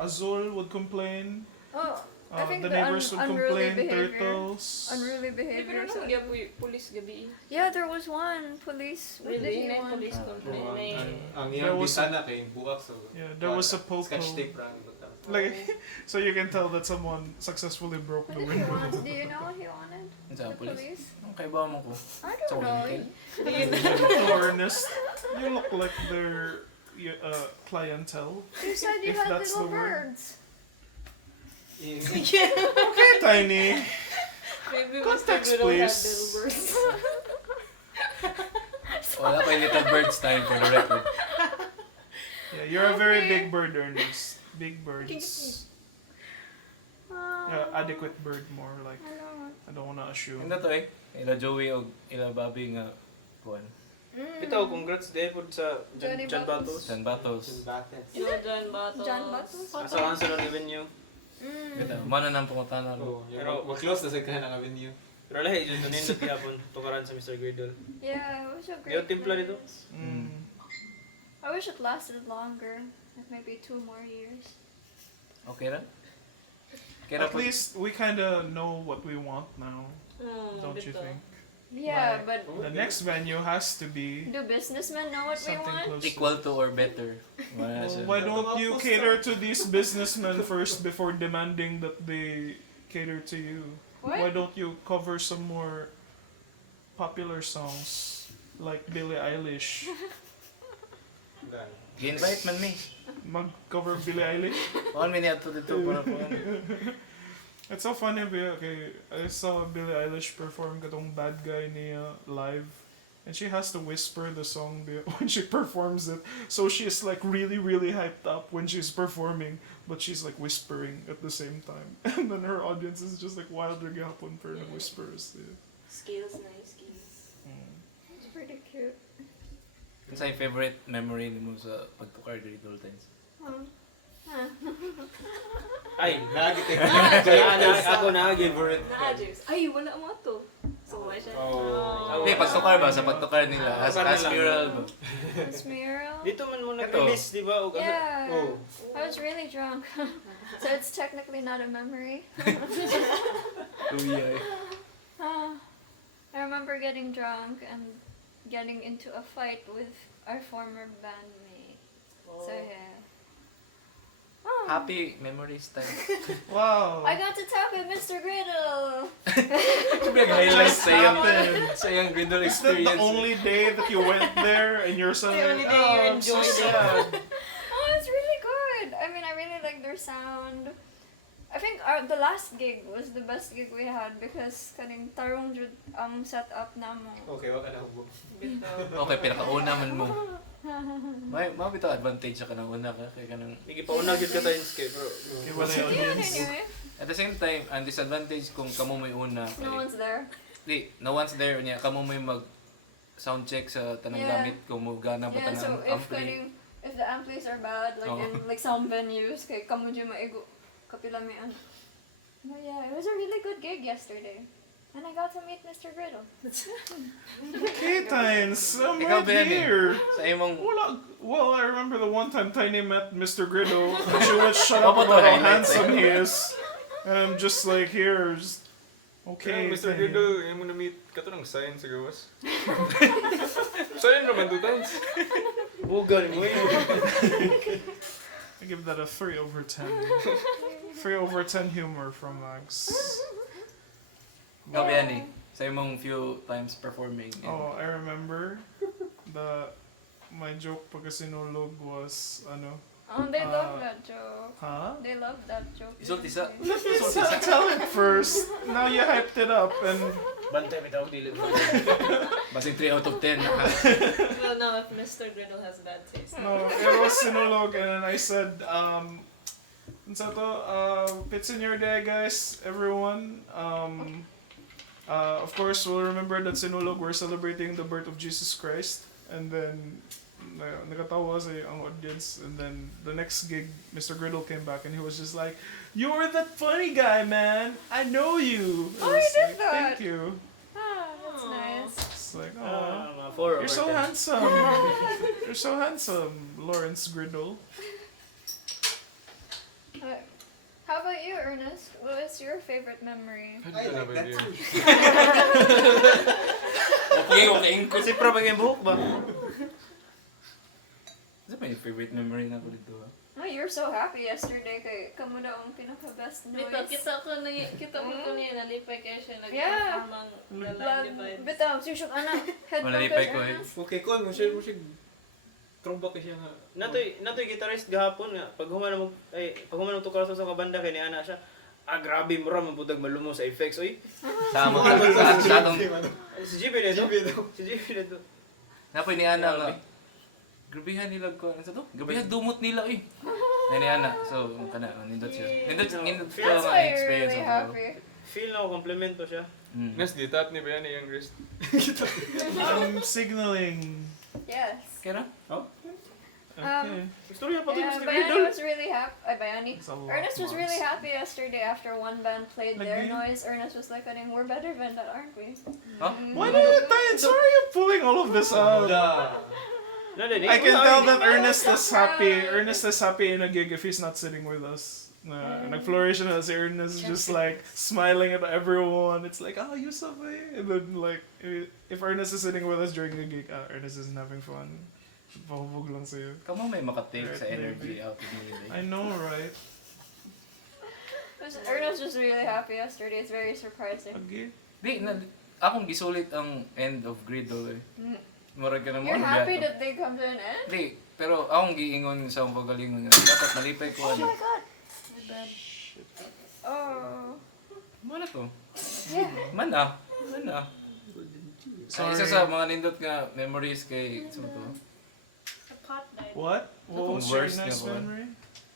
Azul would complain. Oh, I think The the neighbors would unruly complain. behavior. Turtles. Unruly Di, behavior. pero So. nang gyud pulis gabi. Yeah, there was one police. What did Really? he May want? police Oo, complaint. May... ang There iyang was- bitana kay buak so. Yeah, there was a popo. Scotch tape ra ang butang. Like, so you can tell that someone successfully broke What the did he window. want? Do you know what he wanted? Sa The pulis. police? Ang kaiba mo ko. I don't know. No, Ernest, you look like their clientele. You said you If had that's little the word. birds. Okay, Tiny. Maybe Context, Mr. Griddle had please. little birds. Wala pa yung little birds time for the record. Yeah, you're a very big bird, Ernest. Big birds. Yeah, adequate bird more like. I don't wanna assume. Hindi to ila Joey o ila Bobby nga kuan. Bitaw, congrats din po sa Johnny John Battles. San Battles. You know, John Battles. John Battles? Asa cancel ang revenue. Kita, mana nang pangutana. Oh, Pero- close na sa kanang avenue. Pero lahi, yun nindot yapon tukaran sa Mr. Griddle. Yeah, it was a great Yung timpla dito? place. Mm. I wish it lasted longer. Like maybe 2 more years. Okay ra? Kaya At least we kind of know what we want now, don't you bito. think? Yeah, Like, but The next venue has to be do businessmen know what we something want? close. equal to or better. Wala Well, siya. why don't you cater to these businessmen first before demanding that they cater to you? What? Why don't you cover some more popular songs like Billie Eilish? Gi-invite man me. Mag-cover Billie Eilish? One minute to dito para kuan. It's so funny, okay, I saw Billie Eilish perform katong Bad Guy niya live. And she has to whisper the song when she performs it. So she's like really, really hyped up when she's performing, but she's like whispering at the same time. And then her audience is just like wilder gapon for the whispers. Yeah. Skills, nice skills. It's pretty cute. Ano sa favorite memory nimo sa pagtukar diri times? Ay, Lagi tayo. ako na Favorite. Na-adjust. Ay, wala mo to. So, why siya? Oh. Hindi, pagtukar ba? Sa pagtukar nila. As mural ba? Miss Mural? Dito man mo Ito. nag-release, di ba? O kasi- Yeah. Oh. I was really drunk. So it's technically not a memory. Kuya I remember getting drunk and getting into a fight with our former bandmate. So yeah. Oh. Happy memories time. Wow. I got to talk with Mr. Griddle. Big highlights sa iyong, happened? sa iyong Griddle Is that the experience. only day that you went there and you're suddenly only day you I'm so enjoyed it." sad. Oh, it's really good. I mean, I really like their sound. I think the last gig was the best gig we had because kaning tarong jud ang setup namo. Okay, wag ka na hubog. Okay, pinakauna man mo. May bitaw advantage sa kanang una ka kay kanang Hindi pa unag yun ka tayo skip, bro. Okay, wala yung Yeah, audience. anyway, at the same time ang disadvantage kung kamo may una no one's there. no one's there niya kamo may mag sound check sa tanang Yeah. gamit kung mo gana ba Yeah, so tanang if ampli. if the amplis are bad, like Oh. in like some venues, kay kamo dyan maigo kapila may ano. But yeah, it was a really good gig yesterday. And I got to meet Mr. Griddle. Okay, Tines, I'm Ikaw right ba yan eh? here. Sa imong Well, I remember the one time Tiny met Mr. Griddle and she went, shut up What about how highlights, handsome he is. And I'm just like, here, just, okay. Kaya Mr. Tiny. Griddle, yung mo na-meet ka to ng science sa gawas. Science naman 2 times. Bugan mo yun. I give that a 3 over 10. 3 over 10 humor from Max. ikaw ba yan eh? Sa imong few times performing. Oh, I remember my joke pagka sinulog was, ano, Oh, they love that joke. huh? They love that joke. Isulti sa Tell it first. Now you hyped it up and Bantay bitaw dili. basing 3 out of 10 na ka. Well, now if Mr. Griddle has bad taste. no, it was sinulog and then I said, unsa to, pits in your day guys, everyone. Of course, we'll remember that sinulog we're celebrating the birth of Jesus Christ. And then, nakatawa si ang audience. And then, the next gig, Mr. Griddle came back and he was just like, "You were that funny guy, man. I know you." Oh, I was he did like, that? "Thank you." Ah, that's nice. It's like, oh, Mga 4 over you're so 10. handsome. You're so handsome, Lawrence Griddle. How about you, Ernest? What was your favorite memory? I like that too. Okay. Kasi pro ba yung buhok ba? Ano ba yung favorite memory na ko dito? Oh, you were so happy yesterday kay kamu daw ang pinaka-best noise. Kita mo ko niya, nalipay kayo siya. Yeah. Nag-perform ang The Line Divides. Bitaw, susok anak. Head Wala focus, lipay ko, eh. Ernest. Okay, kuan mo siya throwback siya nga. Natoy guitarist gahapon nga pag humanong to karon sa kabanda kay ni ana siya. Grabe mo ra mabutag malumo sa effects oy. Sama ka sa atong... Si JB nito. Si JB nito. Napoy ni Ana nga. Grabihan nila ko. Ano sa to? Grabihan dumot nila eh. Na ni Ana. So, kana, nindot siya. Nindot ko That's ang why you're experience really ako. happy. Feel na ko komplemento siya. Nas, di tap ni Bayani yung wrist. I'm signaling. Yes. Kaya na? Okay. Istorya pa to Yeah, Mr. Bayani Griddle. was really happy. Bayani. It's a lot, Ernest was Bugz. really happy yesterday after one band played their Lagi. noise. Ernest was like, "We're better than that, aren't we?" Huh? Why did you tie it? Sorry, you're pulling all of this out. No, dili. I can tell that Ernest is happy. Ernest is happy in a gig if he's not sitting with us. Nag-flourish na si Ernest just like smiling at everyone. It's like, oh, you sabay. And then like, if Ernest is sitting with us during the gig, Ernest isn't having fun. Pahubog lang sa'yo. Kamo may makatake sa Right, energy maybe. out of me. I know, right? Ernest was really happy yesterday. It's very surprising. Okay. Di, akong gisulit ang end of Griddle eh. Murag ka na mo. You're ano happy ba ito? that they come to an end? Di, pero akong giingon sa akong pagalingon nga. Dapat malipay ko. Oh Ano? my god! My bad. Oh. Mana to? Yeah. Mana? Sorry. Isa sa mga nindot nga memories kay so to. The pot died. What? What was your Worst next nga ba? memory?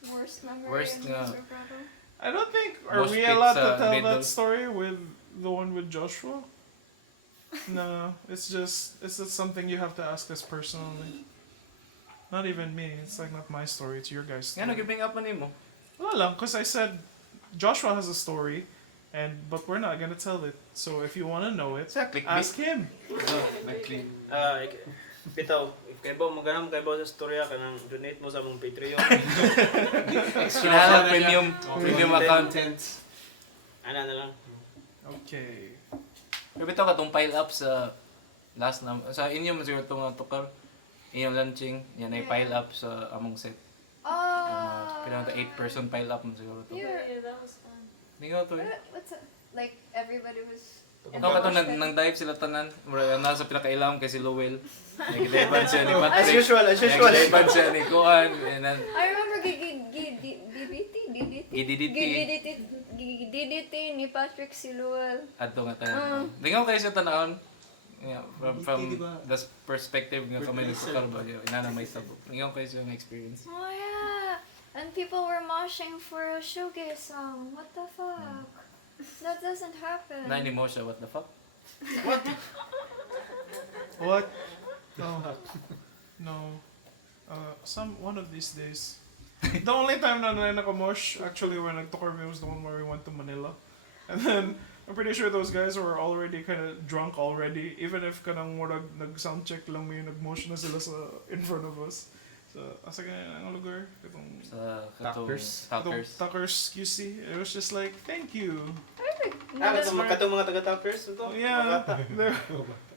Worst memory Worst in nga. Mr. Bravo. I don't think, are Mosh we pit allowed to sa tell Grid-dle. that story with the one with Joshua? No, it's just something you have to ask us personally. Not even me, it's like not my story, it's your guys' Nga story. nag-bring up man mo. Wala lang, because I said Joshua has a story, but we're not gonna tell it. So if you wanna know it, Sa clickbait. ask him. Bitaw, if kay ba maganam kay ba sa storya kanang donate mo sa mong Patreon. Kinahalang premium account. Ana na lang. Okay. Pero bitaw ka tong pile up sa last na sa inyo mo siguro itong tukar. Inyong launching, yan ay pile up sa among set. Oh. Kailangan 8-person pile up mo siguro to. You're, Yeah, that was fun. Hindi nga to eh. what's it? Like, everybody was... Ikaw ka to, nang dive sila tanan. Mura, nasa pinakailam kay si Lowell. Nag-dive siya ni Patrick. As usual. Nag-dive siya ni Kuan. And then, I remember DDT ni Patrick Siluel. ato nga tayo. Hindi nga kayo siya tanahon. Yeah, from the perspective nga kami nagsukar ba, inana may sabok. Hindi nga kayo siya experience. Oh yeah! And people were moshing for a showcase song. What the fuck? That doesn't happen. Na mo siya, what the fuck? What? No. One of these days. The only time na nakamosh, actually, when nagtokorme was the one where we went to Manila. And then, I'm pretty sure those guys were already kind of drunk already, even if kanang murag nag-soundcheck lang may nag-mosh na sila in front of us. So, asa kaya ang lugar? Itong Sa Tuckers. Tuckers QC. It was just like, thank you. Katong mga taga-tappers ito. Oh, yeah,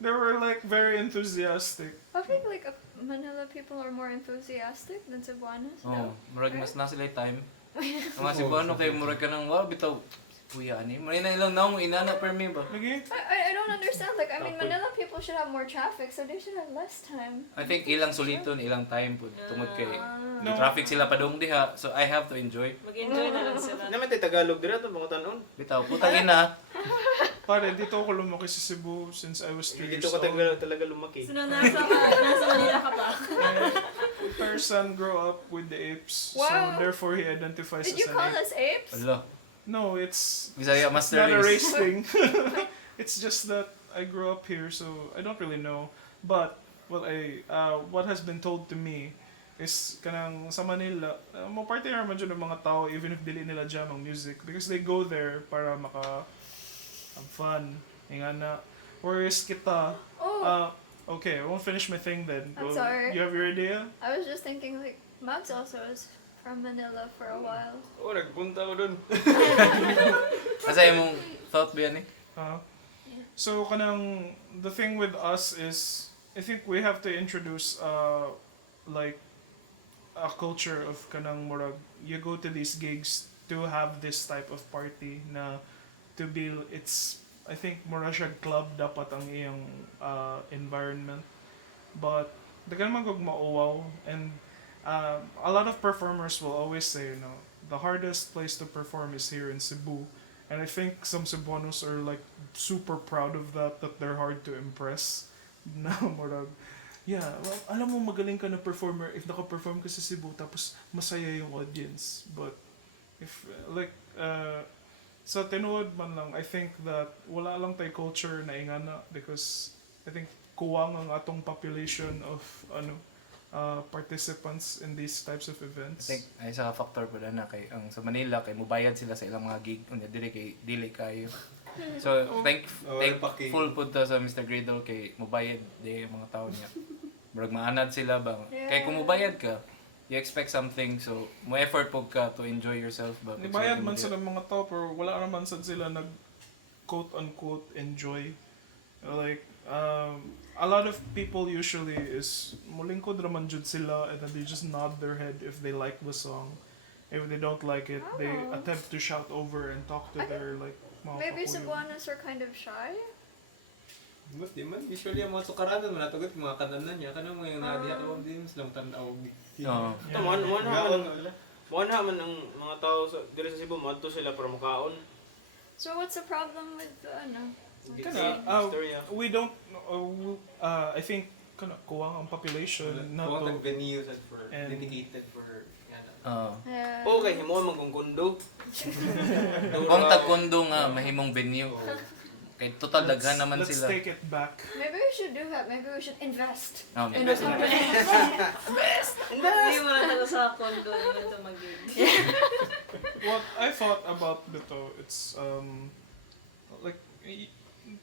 they were like very enthusiastic. I think like Manila people are more enthusiastic than Cebuanos. Oh, murag mas na sila time. Ang mga Cebuano kay murag ka nang, wow, bitaw, kuya ani. Maray na ilang naong inana per me ba? Lagi? I don't understand. Like, I mean, Manila people should have more traffic, so they should have less time. I think ilang suliton, ilang time po. Tungod kay, No. traffic sila pa dong diha. So I have to enjoy. Mag-enjoy na lang sila. Naman tayo Tagalog dira to mga tanon. Bitaw, putang ina. Pare, dito ako lumaki sa Cebu since I was 3 years Dito ko old. talaga lumaki. So, nasa Manila ka pa. Our son grew up with the apes, Wow. so therefore he identifies Did as you an call ape. us apes? Wala. No, it's Bisaya it's Master not a Race. race thing. It's just that I grew up here, so I don't really know. But what has been told to me is kanang sa Manila, mo party naman dyan ng mga tao even if dili nila jam ang music because they go there para maka have fun. Nga na. Whereas kita, okay, I won't finish my thing then. I'm sorry. You have your idea? I was just thinking like Bugz also is from Manila for a while. Oh, nagpunta ako dun. Kasi yung thought ba yan eh? So kanang the thing with us is I think we have to introduce like a culture of kanang murag you go to these gigs to have this type of party na to be it's I think mura siya club dapat ang iyang environment but dagan man kog mauwaw and a lot of performers will always say the hardest place to perform is here in Cebu. And I think some Cebuanos are like super proud of that they're hard to impress. Na murag, yeah, well, alam mo magaling ka na performer if naka-perform ka sa Cebu tapos masaya yung audience. But if sa tinuod man lang, I think that wala lang tay culture na ingana because I think kuwang ang atong population of participants in these types of events. I think ay sa factor po na kay ang sa Manila kay mubayad sila sa ilang mga gig unya dili kayo. So thankful po to sa Mr. Griddle kay mubayad di yung mga tao niya. Murag maanad sila ba? Kay kung mubayad ka, you expect something so mo effort po ka to enjoy yourself ba. Nibayad man sa mga tao pero wala naman sad sila nag quote unquote enjoy. Like a lot of people usually is mulingkod raman jud sila and then they just nod their head if they like the song. If they don't like it, they attempt to shout over and talk to their like mga Maybe kapuyo. Cebuanos are kind of shy. Mas di man, usually ang mga sukaranan, manatugot, mga kananan niya, kanang mga nadiya ko din, silang tanaw. Ito, muan haman ang mga tao sa diri sa Cebu, madto sila para mukaon. So what's the problem with We don't I think kana kuwang ang population na Kuwang to. nag-venues for And- dedicated for yan. Yeah. Okay, himuon man kung kundo. Kung tagkondo nga mahimong venue. Kay total daghan naman Let's sila. take it back. Maybe we should do that. Maybe we should invest. In Invest a na. company. Hindi mo na tayo sa condo na ito mag-gig. What I thought about Bito, it's like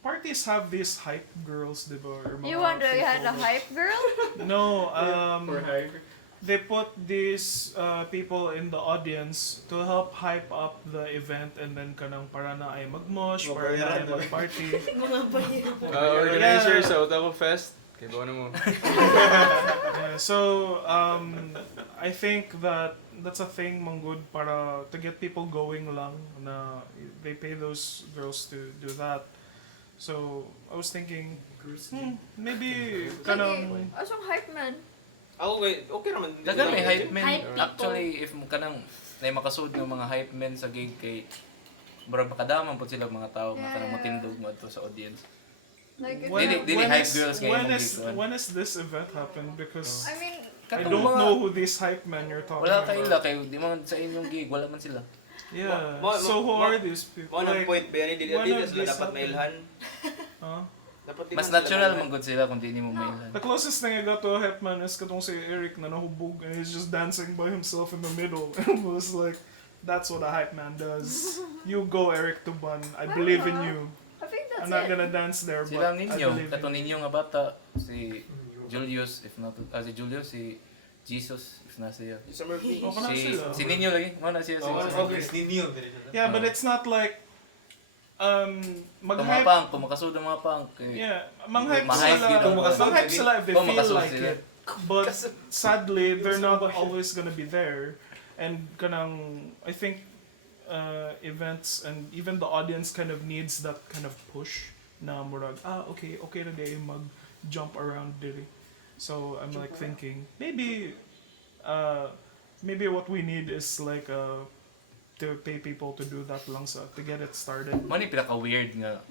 parties have these hype girls, diba? Or You mga want to people have a that- hype girl? No, For hire. they put these people in the audience to help hype up the event and then kanang para na ay magmosh, para na ay mag-party. Mga bayan. Organizer sa Otaku Fest. Kaya ba mo? Yeah, so I think that's a thing manggod para to get people going lang na they pay those girls to do that. So I was thinking maybe kanang Asong hype man. Okay naman. Dagan may hype men. Hype people. Actually, if mo kanang na makasud ng mga hype men sa gig kay murag makadaman po sila mga tao nga kanang matindog mo adto sa audience. Like, Dili hype girls ngayon mong gig. when is this event happen? Because I mean, I don't know who these hype men you're talking Wala about. kay ila kay di man sa inyong gig wala man sila. Yeah. So who are these people? One Like, point Bayani dili one dili of sila these dapat happened. mailhan. Huh? Dapat Mas sila natural mailhan. man gud sila kung di mo mailan. The closest thing I got to a hype man is katong si Eric na nahubog and he's just dancing by himself in the middle. And it was like, that's what a hype man does. You go, Eric Tuban. I believe in you. I think that's I'm not it. gonna dance there, but Sila I ninyo, believe in katong you. ninyo nga bata si Julius if not si Julius si Jesus if na siya. Summer Bee. Oh, kana sila. Si Ninyo lagi, mo na siya si Okay. Yeah, but it's not like mag-hype. Tumapang, kung makasud ang mga pang. Yeah, mang-hype Ma-hype sila. yun ang mga Mang-hype sila if they Kung feel makasud like sila. it. But sadly, they're not always gonna be there. And kanang, I think events and even the audience kind of needs that kind of push na murag, okay na day mag-jump around diri. So I'm like thinking, maybe what we need is like to pay people to do that lang to get it started. Mo ni pinaka weird nga.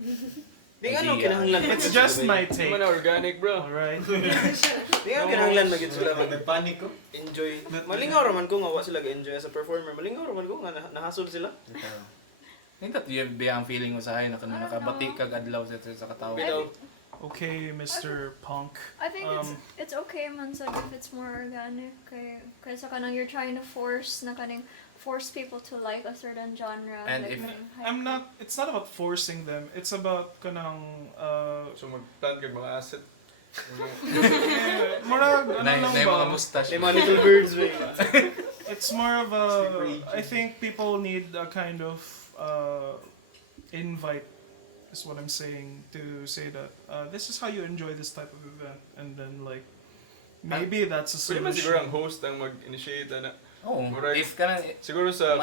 Di nga nung Idea. kinahanglan. It's just my Hindi take. man organic, bro. Alright? Di nga kinahanglan magid sila Nagpanik ko. enjoy. Malingaw raman ko nga wa sila ga-enjoy as a performer. Malingaw raman ko nga nahasol sila. Hindi that you be ang feeling mo sa hay na kanang nakabati kag adlaw sa katawa. Bitaw. Okay, Mr. Punk. I think it's okay man sad if it's more organic. Kaya sa kanang you're trying to force people to like a certain genre. And like, if- It's not about forcing them. It's about kanang So mag-plant kag mga asset. murag ano Na lang yung mga ba? mustache. May mga little birds rin. It's more of a. I think people need a kind of invite. Is what I'm saying to say that this is how you enjoy this type of event, and then like maybe that's a Pwede man siguro ang solution. host ang mag-initiate na. Oo. Murag- If ka na, Siguro sa...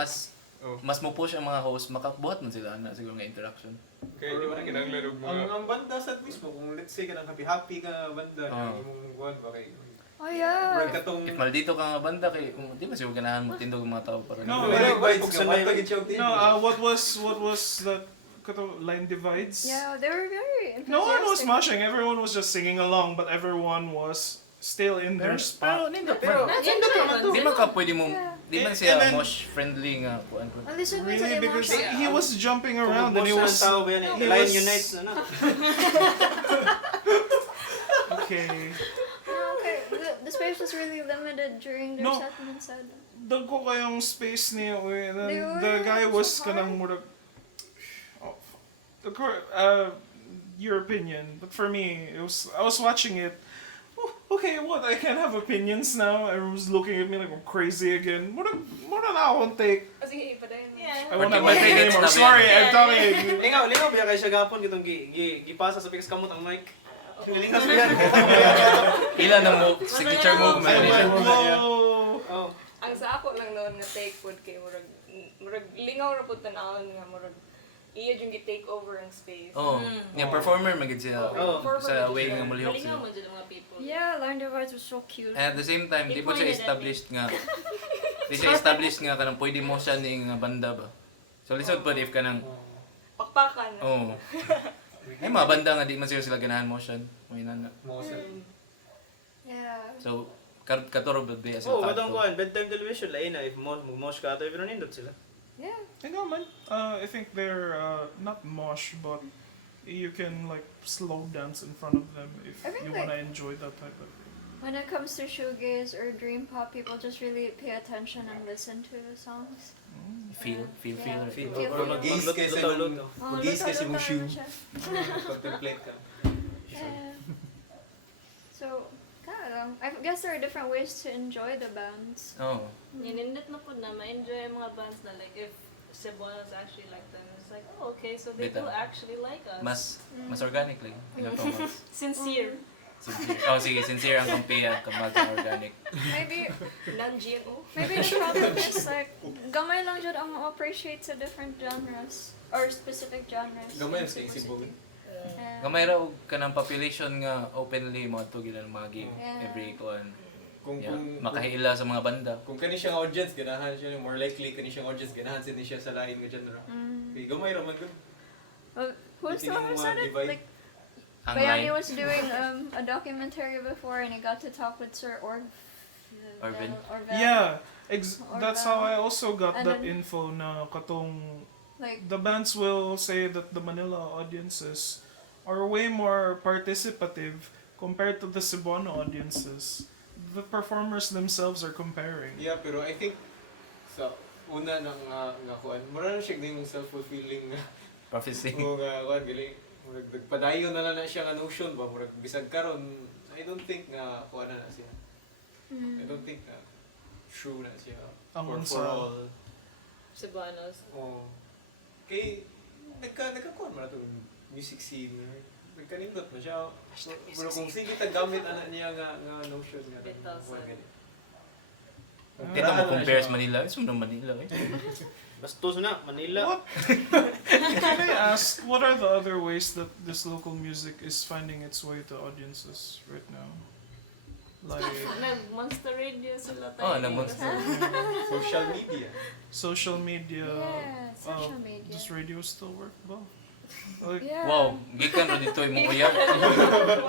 mas mo push ang mga host, makabuhat man sila na siguro nga interaction. Kaya di ba na kinahanglan og mga... Ang banda sa mismo, kung let's say ka ng happy ka banda, imong buwan ba kay... Oh yeah. Break katong... If maldito ka nga banda, kay, kung di ba siguro ganahan mo tindog ang mga tao para No, Divides ka, matagin siya ang No, what was that? Line divides. Yeah, they were very No one was enthusiastic. smashing. Everyone was just singing along, but everyone was still in their spot. nindot Pero, man. nindot naman to. Di man ka pwede mo, Yeah. di man And siya then- mosh friendly nga kuan ko. At least it was Really, an because emotion. he was jumping around and Kung he boss was ng tao ba yan eh? he Lion was- Unites na. okay. Okay, the space was really limited during their No. set and said. Dagko kayong space niya. They were The guy was so kanang murag. Your opinion, but for me, I was watching it. Oh, okay, what? I can't have opinions now. Everyone's looking at me like I'm crazy again. What na akong take? Sige, ipadayon mo. I Yeah. won't have Or my 20 take minutes anymore. na ba Sorry, yan? I'm telling you. Lingaw biya kayo siya gapon kitong gipasa sa pikas kamot ang mic. Lingaw sa yan. Ilan ang signature movement I'm niya. like, whoa. Oh. Ang sa ako lang noon nga take pod kay murag lingaw ra pud tan-awon nga murag iya yung gi-take over ang space. Oh, yung performer magid sila Oh. sa way nga mulihok Malingaw sila. mo dyan ang mga people. Yeah, Line Divides was so cute. And at the same time, di He po siya pointed at established nga. Di siya established nga kanang pwede mo siya ning nga banda ba. So lisod pa if kanang Pakpakan. oh. Ay mga banda nga di man siguro sila ganahan motion. May nana. Yeah. So katuro ba di Oh, sa katong kuan bedtime television lain na if mosh ka ato if nindot sila. Yeah. I know, man. I think they're not mosh, but you can like slow dance in front of them if I think, you like- wanna enjoy that type of. When it comes to shoegaze or dream pop, people just really pay attention and listen to the songs. feel. Yeah. Feel. Feel. Mag-gaze ka sa Luto. Mag-gaze kasi mong shoe. siya. Contemplate ka. Yeah. So, I guess there are different ways to enjoy the bands. Oh. Ninindot na po na ma-enjoy ang mga bands na like if Cebuanos actually like them. It's like, oh, okay, so they Bita. do actually like us. Mas organic lang. Sincere. Sincere. Oh, sige, sincere ang kampiya kapag organic. Maybe Non-GMO. maybe the problem is like gamay lang jud ang appreciate sa different genres or specific genres. Gamay in sa Cebu Cebu. City. Yeah. Gamay ra og kanang population nga openly mo to gila mga gig Yeah. every kuan. Kung Yeah. kung Makahila sa mga banda. kung kani siyang audience ganahan siya, more likely kani siyang audience ganahan siya sa lain nga genre. Kay gamay ra man gud. Well, who's the one who Titingin mo said it? divide. Like Ang Bayani line. was doing a documentary before and he got to talk with Sir Orvin. Yeah, Or that's the- how I also got and that then- info na katong Like the bands will say that the Manila audiences are way more participative compared to the Cebuano audiences. The performers themselves are comparing. Yeah, pero I think sa una nang nga kuan, mura na siya yung self-fulfilling nga Prophecy. nga kuan gali. Murag nagpadayon na lang na siya nga notion ba murag bisag karon I don't think nga kuan na siya. I don't think na true na siya Ang for unsa. all. Cebuanos. Oh. Kay nagkakuan man atong music scene. Nagkanindot na siya. Pero kung sige tagamit ana niya nga notion nga. Bitaw sa- kuwan gali. Dito mo compare sa Manila. Gusto mo ng Manila eh. Bastos na Manila. What? Can I ask, what are the other ways that this local music is finding its way to audiences right now? Like Nag-monster radio sila tayo. Oh, nag-monster. Social media. social media. yeah, social uh, media. Does radio still work well? Like, Yeah. Wow, gikan ro dito imong uyab.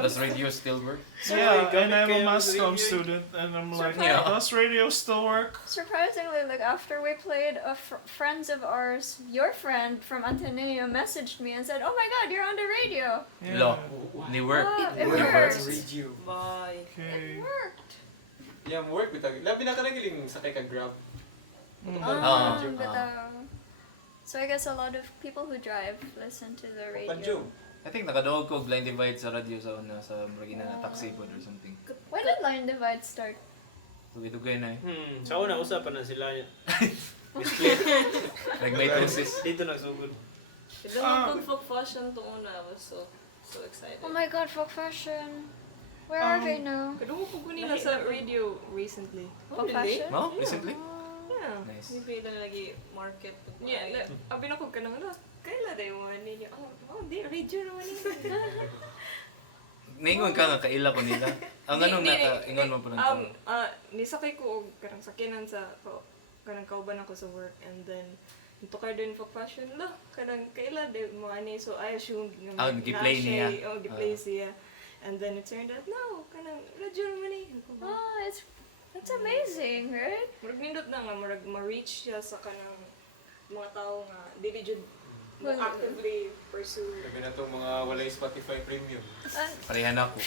Does radio still work? yeah, and I'm a Kaya mass comm radio- student, and I'm like, Yeah. does radio still work? Surprisingly, like after we played, friends of ours, your friend from Ateneo messaged me and said, "Oh my God, you're on the radio." Yeah. Lo, ni work. Ah, it Ni works. Radio. Bye. Okay. It worked. Yeah, work bitag. Labi na kanagiling sakay ka Grab. But, so I guess a lot of people who drive listen to the radio. Panjo. I think nakaduog ko blind divide sa radio sa una sa Maragina taxi pod or something. When did Line Divide start? Tugay-tugay na eh. Sa una, usapan na sila. Like may tosis. Dito nagsugod. Ito mga folk fashion to una. I was so excited. Oh my God, folk fashion. Where are they now? Kadungo po ko nila sa radio recently. Folk fashion? No? Recently? Yeah. Nice. Maybe na lagi market. Yeah, abi na ko kanang ala. Kaila day mo ninyo. Oh, di radio naman ninyo. Naingon ka nga kaila ko nila. Ang anong naka-ingon mo pa ng nisakay ko og karang sakyanan sa karang kauban ako sa work and then tukar din for fashion la karang kaila day mo ani so I assumed nga giplay niya. Oh, giplay siya. And then it turned out no, kanang radio naman ni. Oh, that's amazing, right? Murag nindot na nga murag ma-reach siya sa kanang mga tao nga dili jud mo actively pursue. Labi na tong mga walay Spotify Premium. Parehan ako.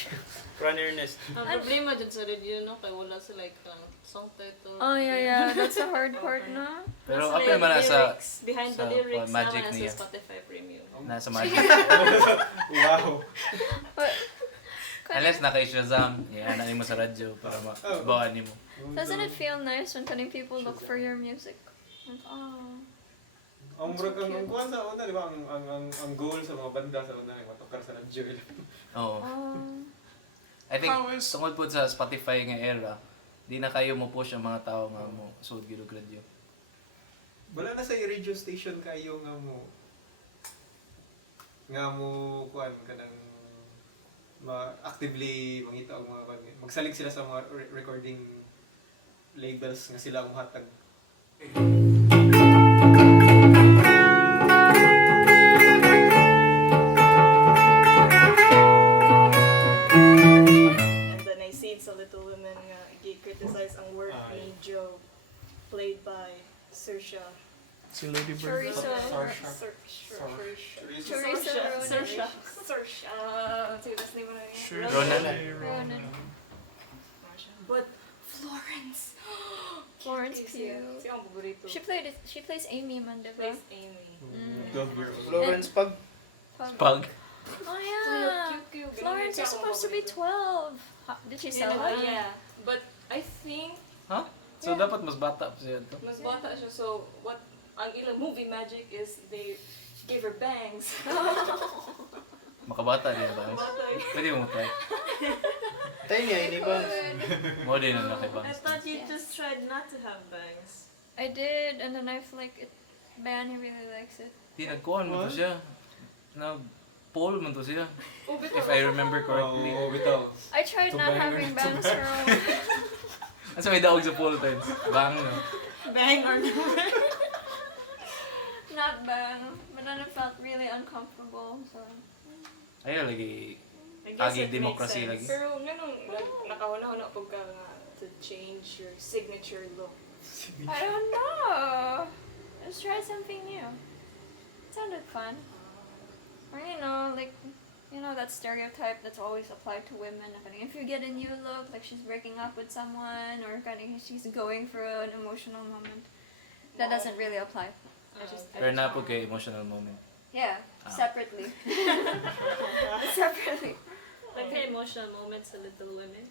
Run Ernest. Ang problema dyan sa radio, no? Kaya wala sila like song title. Oh yeah, that's the hard part, no? Pero Nasa apel man na sa lyrics, behind sa the lyrics magic naman niya. sa Spotify Premium. Nasa magic. Wow. But Unless naka-Shazam, yan, ano mo sa radyo para mabawaan mo. doesn't it feel nice when cunning people look for your music? Like, oh. Ang murag ang kuan sa una, di ba? Ang goal sa mga banda sa una ay matukar sa radyo. Oo. Oh. I think, How is- tungkol po sa Spotify nga era, di na kayo mo push ang mga tao nga mo sud gyud og radyo. Wala na sa radio station kayo nga mo kuan kanang actively mangita og mga magsalig sila sa mga recording labels nga sila ang hatag. And then I seen sa Little Women nga gi-criticize ang work ni Joe played by Saoirse. Si Lady Bird. Chorizo. Saoirse Saoirse. sige, that's name mo na Sure. yun. Ronan. But Florence. Florence Pugh. Siya ang paborito. She plays Amy man, diba? plays Amy. Florence Pug. Pag Oh yeah. Cute. Florence is supposed to be 12. Did she sell it? Yeah. But I think ha? So dapat mas bata pa siya to. mas bata siya. So what ang ilang movie magic is they gave her bangs. Makabata din ba? Bata eh. Pwede mo try. Tayo niya, ini ba? Mo din ang I nakibang. thought you just tried not to have bangs. I did, and then I feel like Bayani really likes it. Di nagkuhan mo to siya. Nag-poll mo to siya. Oh, bitaw. If I remember correctly. Oo, bitaw. I tried not having bangs for a while. Asa may daog sa poll times? Bang no. Bang or no? Not bang, but then it felt really uncomfortable. So Ay lagi I guess agi it makes democracy sense. lagi. Pero ganun, nakahuna-huna po ka nga to change your signature look. I don't know. Let's try something new. It sounded fun. Or that stereotype that's always applied to women. If you get a new look, like she's breaking up with someone, or she's going through an emotional moment, that doesn't really apply. Pero na po kay emotional moment. Yeah, separately. Separately. Like emotional moments sa Little Women.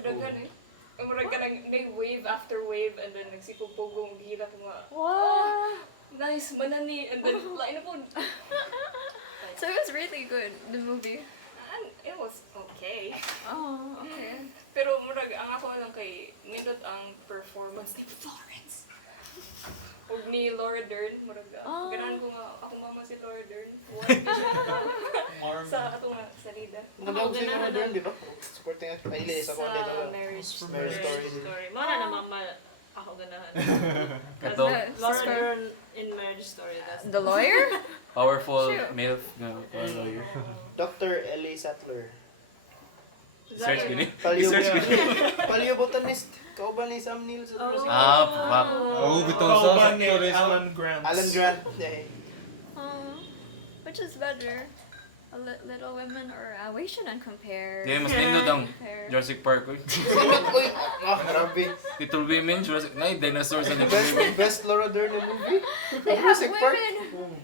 Dagan eh. Ang murag ka nang wave after wave and then nagsipog-pogong gila ko nga. Wow. Nice, manani. And then, lain na po. So it was really good, the movie. And it was okay. Oh, okay. Pero murag, ang ako lang kay, nindot ang performance ni Florence. Ug ni Laura Dern, murag, ganahan ko nga, ako mama si Laura Dern. Sa ato nga salida. Nagawag si Laura Dern, di ba? Supporting at Aile sa konti Sa na. marriage Marriage story. story. Mana na mama ako ganahan. Kato. Laura Dern in Marriage Story. That's The lawyer? Powerful True. MILF nga lawyer. Dr. Ellie Sattler. Search gini. Paleobotanist. Kauban ni Sam Neill sa Jurassic Park. Ah, fuck. Oh, bitaw sa Kauban ni actores. Alan Grant. Alan Grant. Yeah. Which is better? Little Women or we shouldn't compare. Di, mas nindot ang Compare. Jurassic Park. Uy. Uy, grabe. Little Women, Jurassic... Nay, dinosaurs sa Little Women. Best Laura Dern na movie. They have Jurassic Park. women.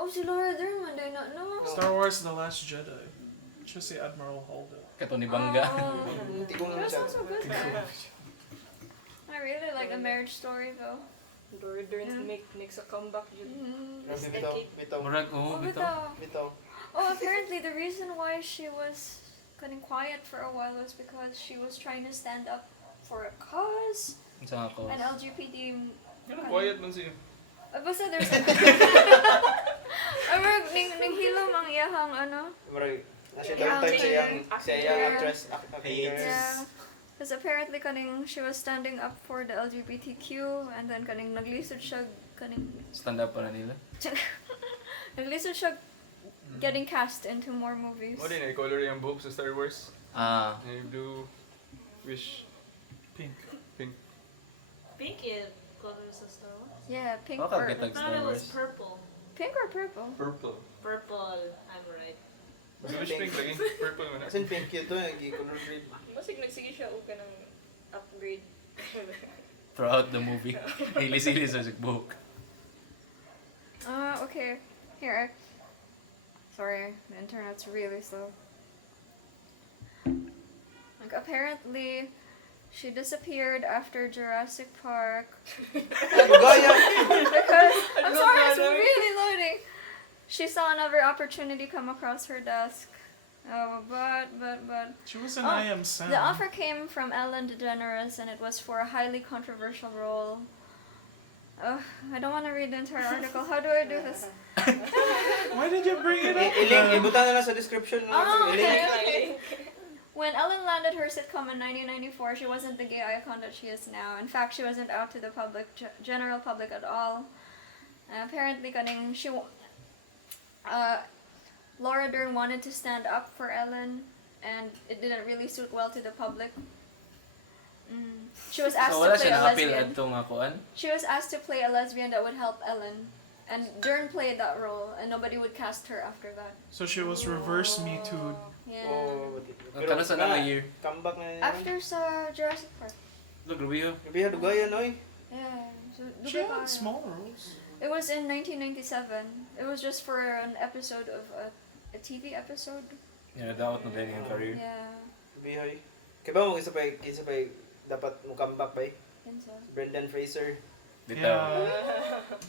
Oh, si Laura Dern, man, I not know. Star Wars The Last Jedi. Just si Admiral Holdo. Kato ni Bangga. Hindi ko It nga was also good though. I really like A Marriage Story though. Laura Dern makes a comeback yun. Grabe, bitaw. Murag, oh, bitaw. Bitaw. Oh, apparently the reason why she was getting quiet for a while was because she was trying to stand up for a cause, Sa ako. an LGBT. Ganun, quiet man siya. Basta there's a... Ning hilom ang iyahang ano. Marag, nasa Yeah, time siya yung actor. actress. Yeah. Because apparently kaning she was standing up for the LGBTQ and then kaning naglisod siya kaning Stand up pa na nila. naglisod siya getting cast into more movies. Mo din ay color yung buhok sa Star Wars. Ah. I do wish Pink. pink. Pink is colors of Star Wars. Yeah, pink Baka or kitag I Star thought it was Wars. purple. pink or purple. Purple. Purple, I'm right. Mas wish pink lagi. Purple man. Kasi pink yun to, nag-color grade. Masig nagsige siya o ka ng upgrade. Throughout the movie. Hili-sili sa buhok. Okay. Here. Sorry, the internet's really slow. Like apparently, she disappeared after Jurassic Park. Gaya! Because I'm sorry, it's really loading. She saw another opportunity come across her desk. Oh, but. She was in Oh, I Am Sam. The offer came from Ellen DeGeneres, and it was for a highly controversial role. I don't want to read the entire article. How do I do this? Why did you bring it up? I-link, ibutan na lang sa description. Oh, I-link. okay. When Ellen landed her sitcom in 1994, she wasn't the gay icon that she is now. In fact, she wasn't out to the public, general public at all. Apparently, kaning Laura Dern wanted to stand up for Ellen, and it didn't really suit well to the public. She was asked So to wala play siya a na-appeal lesbian. adto nga kuan? She was asked to play a lesbian that would help Ellen, and Dern played that role, and nobody would cast her after that. So she was reverse Me Too. Yeah. Oh, Ang kanas na nga year. comeback na yun. After sa Jurassic Park. Look, Rubio. Grabe, dugaya no eh. Yeah. So, She Dubai had pa- small roles. It was in 1997. It was just for an episode of a TV episode. Yeah, daot na din yung career. Yeah. Grabe, kaya ba mo isa pa dapat mo comeback ba eh? Yun so. Brendan Fraser. Bitaw. Yeah.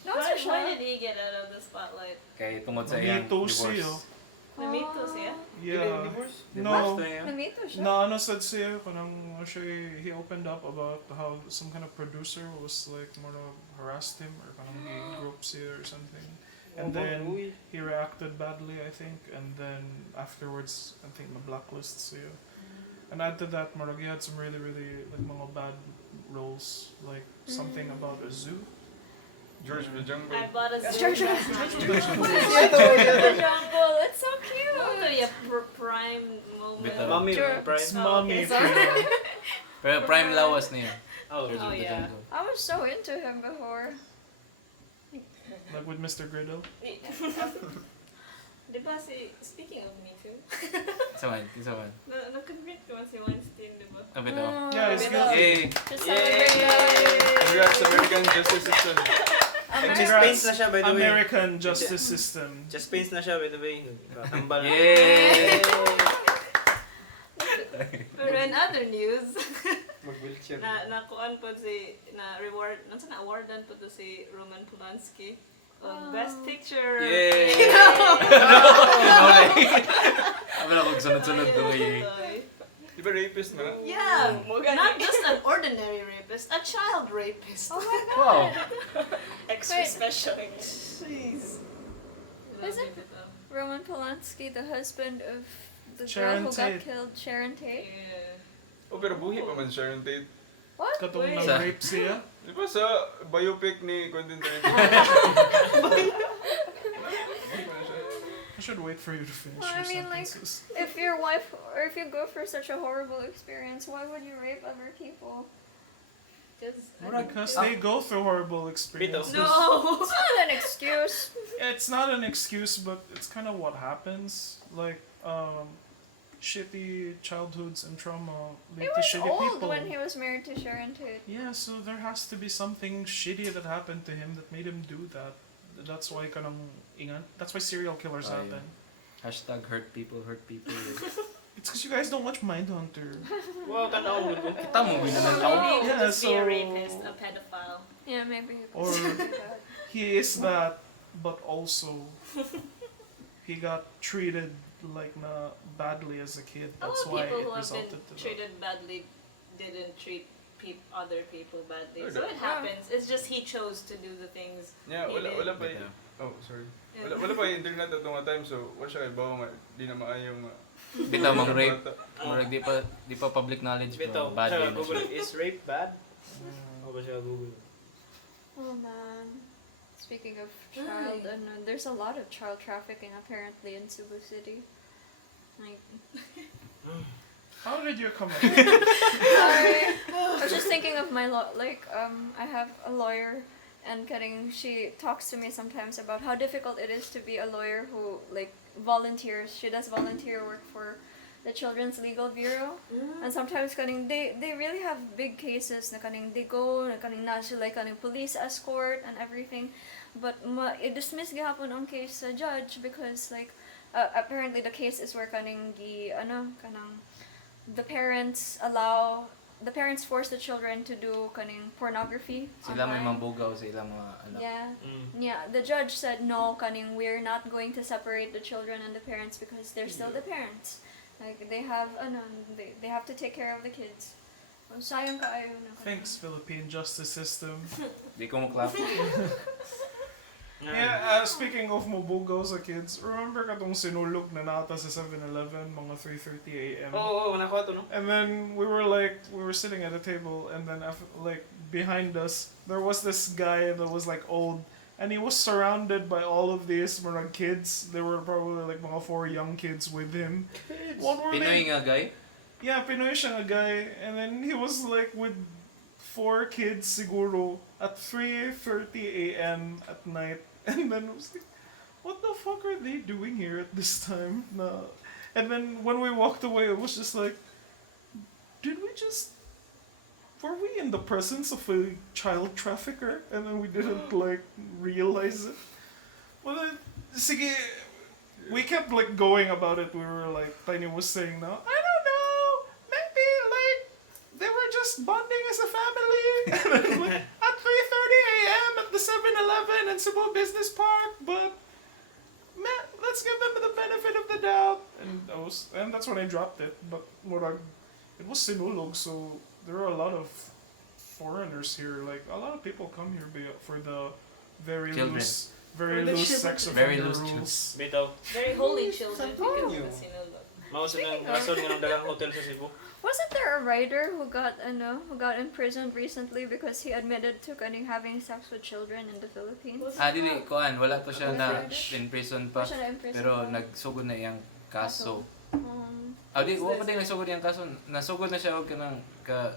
No, Why, it's a why show. did he get out of the spotlight? Kay tungod sa iyang Namito siya. divorce. Namitos, yeah? Yeah. Divorce? No. Divorce na yan. Namito siya. No, ano said siya, kanang he opened up about how some kind of producer was like more of harassed him or kanang he groped siya or something. And then he reacted badly, I think, and then afterwards, I think na-blacklist siya. And add to that, marag he had some really, really like mga bad roles, like something about a zoo. George the Jungle. I bought a George zoo. Jungle, it's so cute. What are your prime moment? Bitaw. Mommy, Sure. Brian. It's Oh, mommy okay, sorry. film. Pero prime lawas niya. Oh, George of the yeah. Jungle. I was so into him before. Like with Mr. Griddle. Diba speaking of Me Too, Isa man, isa man. na-convict naman si Weinstein, diba? Ah, bitaw. Yeah, it's Bitaw. guilty. Yay! To celebrate that. Congrats, American Justice System. Just paints na siya by the way. American justice system. Just paints na siya by the way. Tambal. Yay! Pero in other news, Mag-wheelchair. nakuan po na awardan po to si Roman Polanski. Best Picture. Yay! Abala kong sunod-sunod doon eh. Di ba rapist na? Yeah, not just an ordinary rapist, a child rapist. Oh my god. Wow! Extra Wait. special. Jeez. Isn't Roman Polanski the husband of the Sharon girl who got Tate. killed, Sharon Tate? Yeah. Oh, pero buhi pa man Sharon Tate. What? Katong Wait. nag-rape siya. Di ba sa biopic ni Quentin Tarantino? should wait for you to finish Well, your I mean, like, sentences. if your wife or if you go for such a horrible experience, why would you rape other people? Because they go through horrible experiences. No. It's not an excuse. It's not an excuse, but it's kind of what happens. Like, shitty childhoods and trauma He lead to was shitty old people. when he was married to Sharon Tate. Yeah, so there has to be something shitty that happened to him that made him do that. That's why that's why serial killers Oh, happen. Hashtag hurt people. It's because you guys don't watch Mindhunter. Wow, tanaw mo ko. Kita mo, binanal ako. Maybe he would Yeah, just be a so- rapist, a pedophile. Yeah, maybe. You could Or- say that. He is that, but also he got treated like badly as a kid. A lot That's of why people it who have resulted been to that. treated badly didn't treat other people badly. Oh, So that- it happens. It's just he chose to do the things. Yeah, wala pa Yeah. Oh, sorry. Yeah. Wala pa yung internet at mga time, so wala siya kay bawa nga, di na maayaw nga. Bitaw mang rape. Bata. Murag di pa public knowledge Bitaw, bad siya yun na Google, siya. is rape bad? O ba siya Google? Oh man. Speaking of child, there's a lot of child trafficking apparently in Cebu City. Like, How did you come up? sorry. I was just thinking of my I have a lawyer, and she talks to me sometimes about how difficult it is to be a lawyer who volunteers. She does volunteer work for the Children's Legal Bureau, and sometimes they really have big cases na they go na sila police escort and everything, but i-dismiss gihapon ang case sa judge because apparently the case is where the parents force the children to do pornography Sila may online. mambugaw sa ilang mga anak. Yeah, the judge said no, we're not going to separate the children and the parents because they're still the parents. They have they have to take care of the kids. Sayang kaayo na. Thanks, Philippine justice system. Di ko mo clap. Yeah, speaking of mabugaw sa kids, remember katong sinulog na nata sa 7-Eleven mga 3:30 a.m. Oo, nakuha to, no? And then we were sitting at a table, and then behind us there was this guy that was old, and he was surrounded by all of these mga kids. There were probably mga 4 young kids with him. What were Pinoy they? nga guy. Yeah, Pinoy siya nga guy, and then he was with 4 kids siguro at 3:30 a.m. at night, and then I was like, what the fuck are they doing here at this time? No. And then when we walked away, it was just were we in the presence of a child trafficker? And then we didn't realize it. Well, sige, we kept going about it. We were Tiny was saying now, I don't know, maybe they were just bonding as a family. And then, at 3:30 a.m. at the 7-Eleven in Cebu Business Park, but let's give them the benefit of the doubt. And that's when I dropped it. But it was Sinulog, so there are a lot of foreigners here. A lot of people come here for the very Children. loose sex Very offender loose rules. Bitaw. Very holy children. Something new. Mauso ng rason nga ng dagang hotel sa Cebu. Wasn't there a writer who got imprisoned recently because he admitted to having sex with children in the Philippines? Dili, kuan, wala pa siya na French? in prison pa. Or siya na-imprison Pero pa? nagsugod na iyang kaso. What's Wala pa din nagsugod iyang kaso. Nasugod na siya og kanang a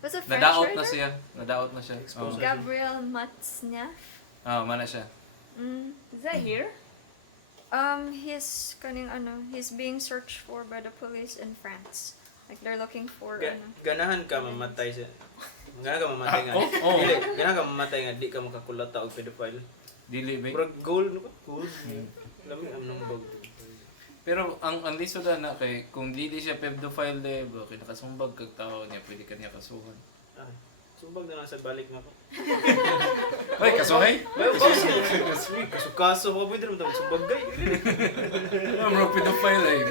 French nadaot na writer? siya. Nadaot na siya. Oh. Gabriel Matzneff. Mana siya. Is that here? He's being searched for by the police in France. They're looking for Ganahan ka mamatay sa... Ganahan ka mamatay nga. Oh. Dili, ganahan ka mamatay nga, di ka makakulata og pedophile. Dili ba? Murag gold, no? Gold. Lami ang nang bag. Pero ang lisod na kay kung dili siya pedophile ba kay nakasumbag kag tao niya pwede ka niya kasuhan. Sumbag na lang sa balik na ko. Oy, kasuhay? Kaso ko pwede naman tawag sumbag gay. Bro, pedophile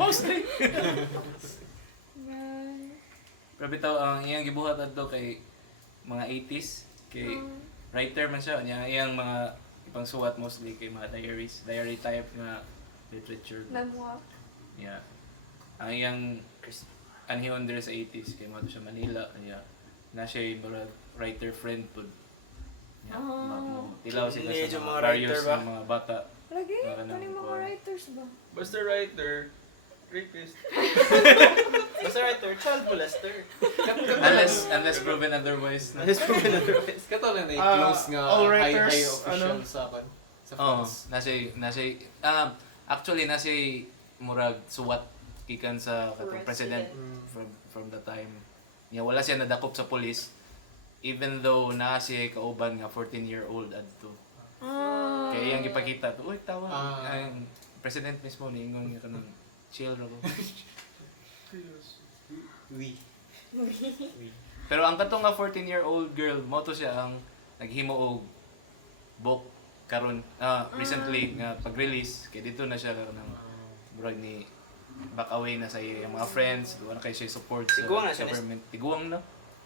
Host day. Pero bitaw ang iyang gibuhat adto kay mga 80s kay writer man siya niya iyang mga ipang suwat mostly kay mga diary type nga literature. memoir. Yeah. Ang iyang anhon there sa 80s kay mga siya Manila niya na siya yung writer friend po. Yeah, tilaw sila Hindi sa yung mga mga various writer ba? na mga bata. Lagi, Wala nang kaning mga kuwan. writers ba? Basta writer, rapist. Basta writer, child molester. Unless proven otherwise. No? Let's prove it otherwise. Kato lang na Ah, close nga all high writers, official ano? sa Oo, fans. actually nasa murag suwat gikan sa katong Arrested. president from the time. Niya wala siya nadakop sa police even though naa siya kauban nga 14-year-old adto. Kaya iyang gipakita to, uy tawa. Ang president mismo niingon nga kanang chill ra ko. We. Pero ang katong nga 14-year-old girl mo to siya ang naghimo og book karon recently nga pag-release kay dito na siya ng murag ni back away na sa iyang mga friends, duwa na kay siya support sa Tiguang na siya, government. Tiguang na.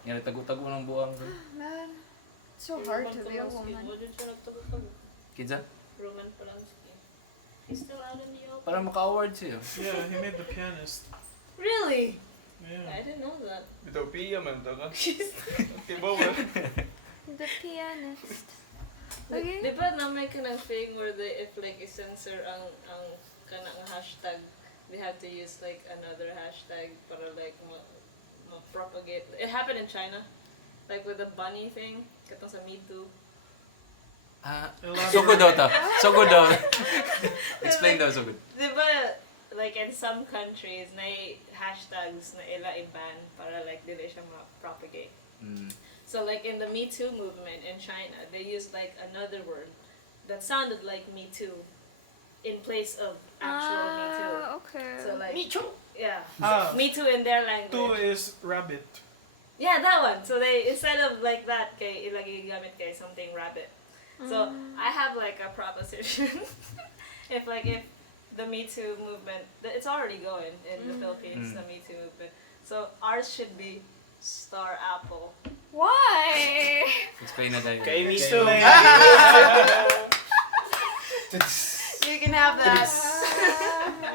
Yan tago-tago ng buang. Man, it's so hard to be a woman. Wala siya nagtago-tago. Kidsa, Roman Polanski. He's still out in the open. para maka-award siya. Yeah, he made The Pianist. Really? Yeah. I didn't know that. Bitaw piya man ta ka. Okay ba ba? The Pianist. Di Okay. ba na may kanang thing where they, if like i-censor ang kanang hashtag, they have to use like another hashtag para like ma-propagate. It happened in China. Like with the bunny thing, katong sa Me Too. So good daw ta. So good daw. Explain daw so good. Di ba, like in some countries, na hashtags na ila i-ban para like dili siya ma-propagate. Mm. So like in the Me Too movement in China, they used like another word that sounded like Me Too in place of actual Me Too. Okay. So like Me too. yeah, Me Me Too in their Two language. is rabbit. Yeah, that one. So they instead of like that, kay ilagay gamit kay something rabbit. So I have like a proposition. if the Me Too movement, it's already going in the Philippines, the Me Too movement. So ours should be Star Apple. Why? Explain na daw. Kay me too. You can have that.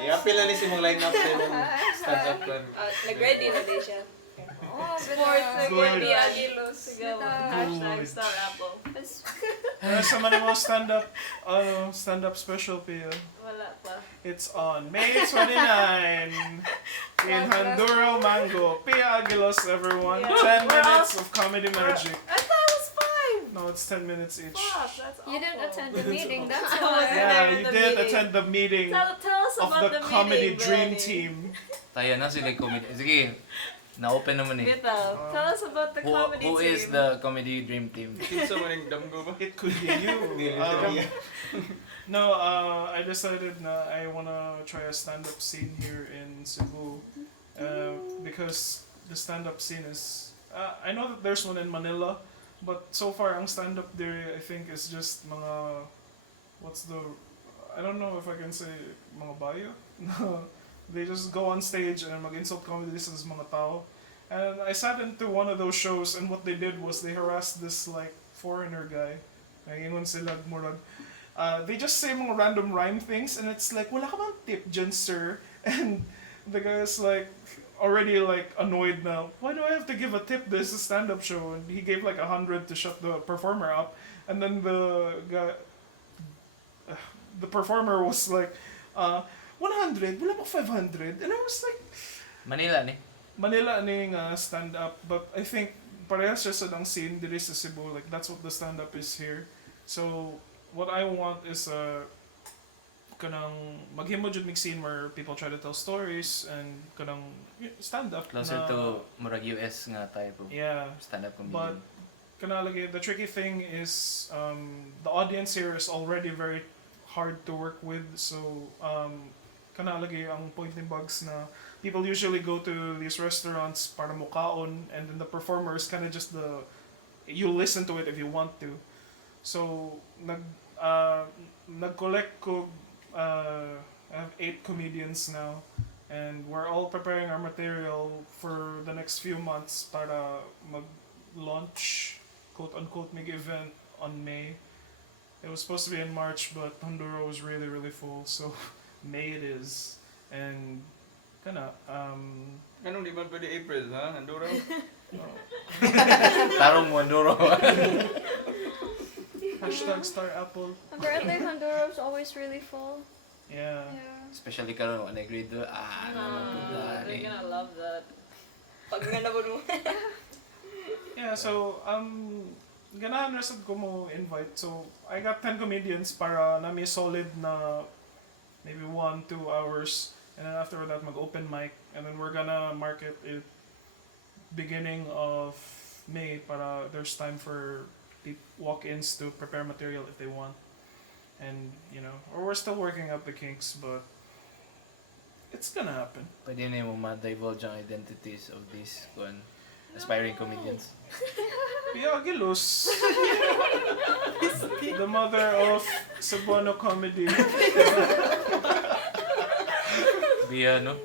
I-appeal na ni si mong line-up sa ng stand-up plan. Nag-ready na din siya. Oh, Sports, but Good. nag-ready, agilos. Go. Hashtag Good. Star Apple. Sa man mo stand-up special piya. Wala pa. It's on May 29 in Handuro Mango. Pia Aguilos, everyone. Yeah. 10 minutes of comedy magic. I thought it was 5. No, it's 10 minutes each. Fuck, that's awful. you didn't attend the meeting, that's I wasn't why. there Yeah, in you the did meeting. attend the meeting Tell us of about the the comedy meeting, dream Bayani. team. Tayo na sila comedy. Sige, na-open naman eh. Bitaw, tell us about the comedy Who team. is the comedy dream team? Kinsa man ang damgo ba? It could be you. No, I decided na I wanna try a stand-up scene here in Cebu. Because the stand-up scene is... I know that there's one in Manila, but so far ang stand-up there I think is just mga... What's the... I don't know if I can say mga bayo. No. They just go on stage and mag-insult comedies as mga tao. And I sat into one of those shows and what they did was they harassed this like foreigner guy. Nangingon sila murag. They just say mga random rhyme things and it's like, wala ka bang tip dyan, sir? And the guy is like, already like annoyed now. Why do I have to give a tip? This is a stand-up show. And he gave like 100 to shut the performer up. And then the guy, the performer was like, 100? Wala pa 500? And I was like, Manila ni. Manila ni nga stand-up, but I think parehas siya sa dang scene diri sa Cebu. Like, that's what the stand-up is here. So, what I want is kanang maghimo jud mig scene where people try to tell stories and kanang stand-up. Closer na, to murag US nga type of Yeah. stand-up comedy. But kanalagi, the tricky thing is the audience here is already very hard to work with. So, kanalagi ang point ni Bugz na people usually go to these restaurants para mukaon and then the performer is kind of just you listen to it if you want to. So nag-collect ko I have 8 comedians now and we're all preparing our material for the next few months para mag-launch quote-unquote mig event on May. It was supposed to be in March but Honduras was really really full so May it is. And kana Anong di ba pwede April, ha? Anduro? Tarong mo, Anduro. Hashtag Star Apple. Apparently, Honduras always really full. Yeah. Yeah. Especially karon wala Griddle. They're gonna love that. Pag nga nabuno. Yeah, so, ganahan rasad ko mo invite. So, I got 10 comedians para nami solid na maybe 1-2 hours. And then after that, mag-open mic. And then we're gonna market it beginning of May para there's time for walk-ins to prepare material if they want. And, you know, or we're still working out the kinks, but it's gonna happen. Pwede na mo ma-divulge ang identities of these aspiring comedians. Pia Aguilos, the mother of Cebuano comedy. Bia, no?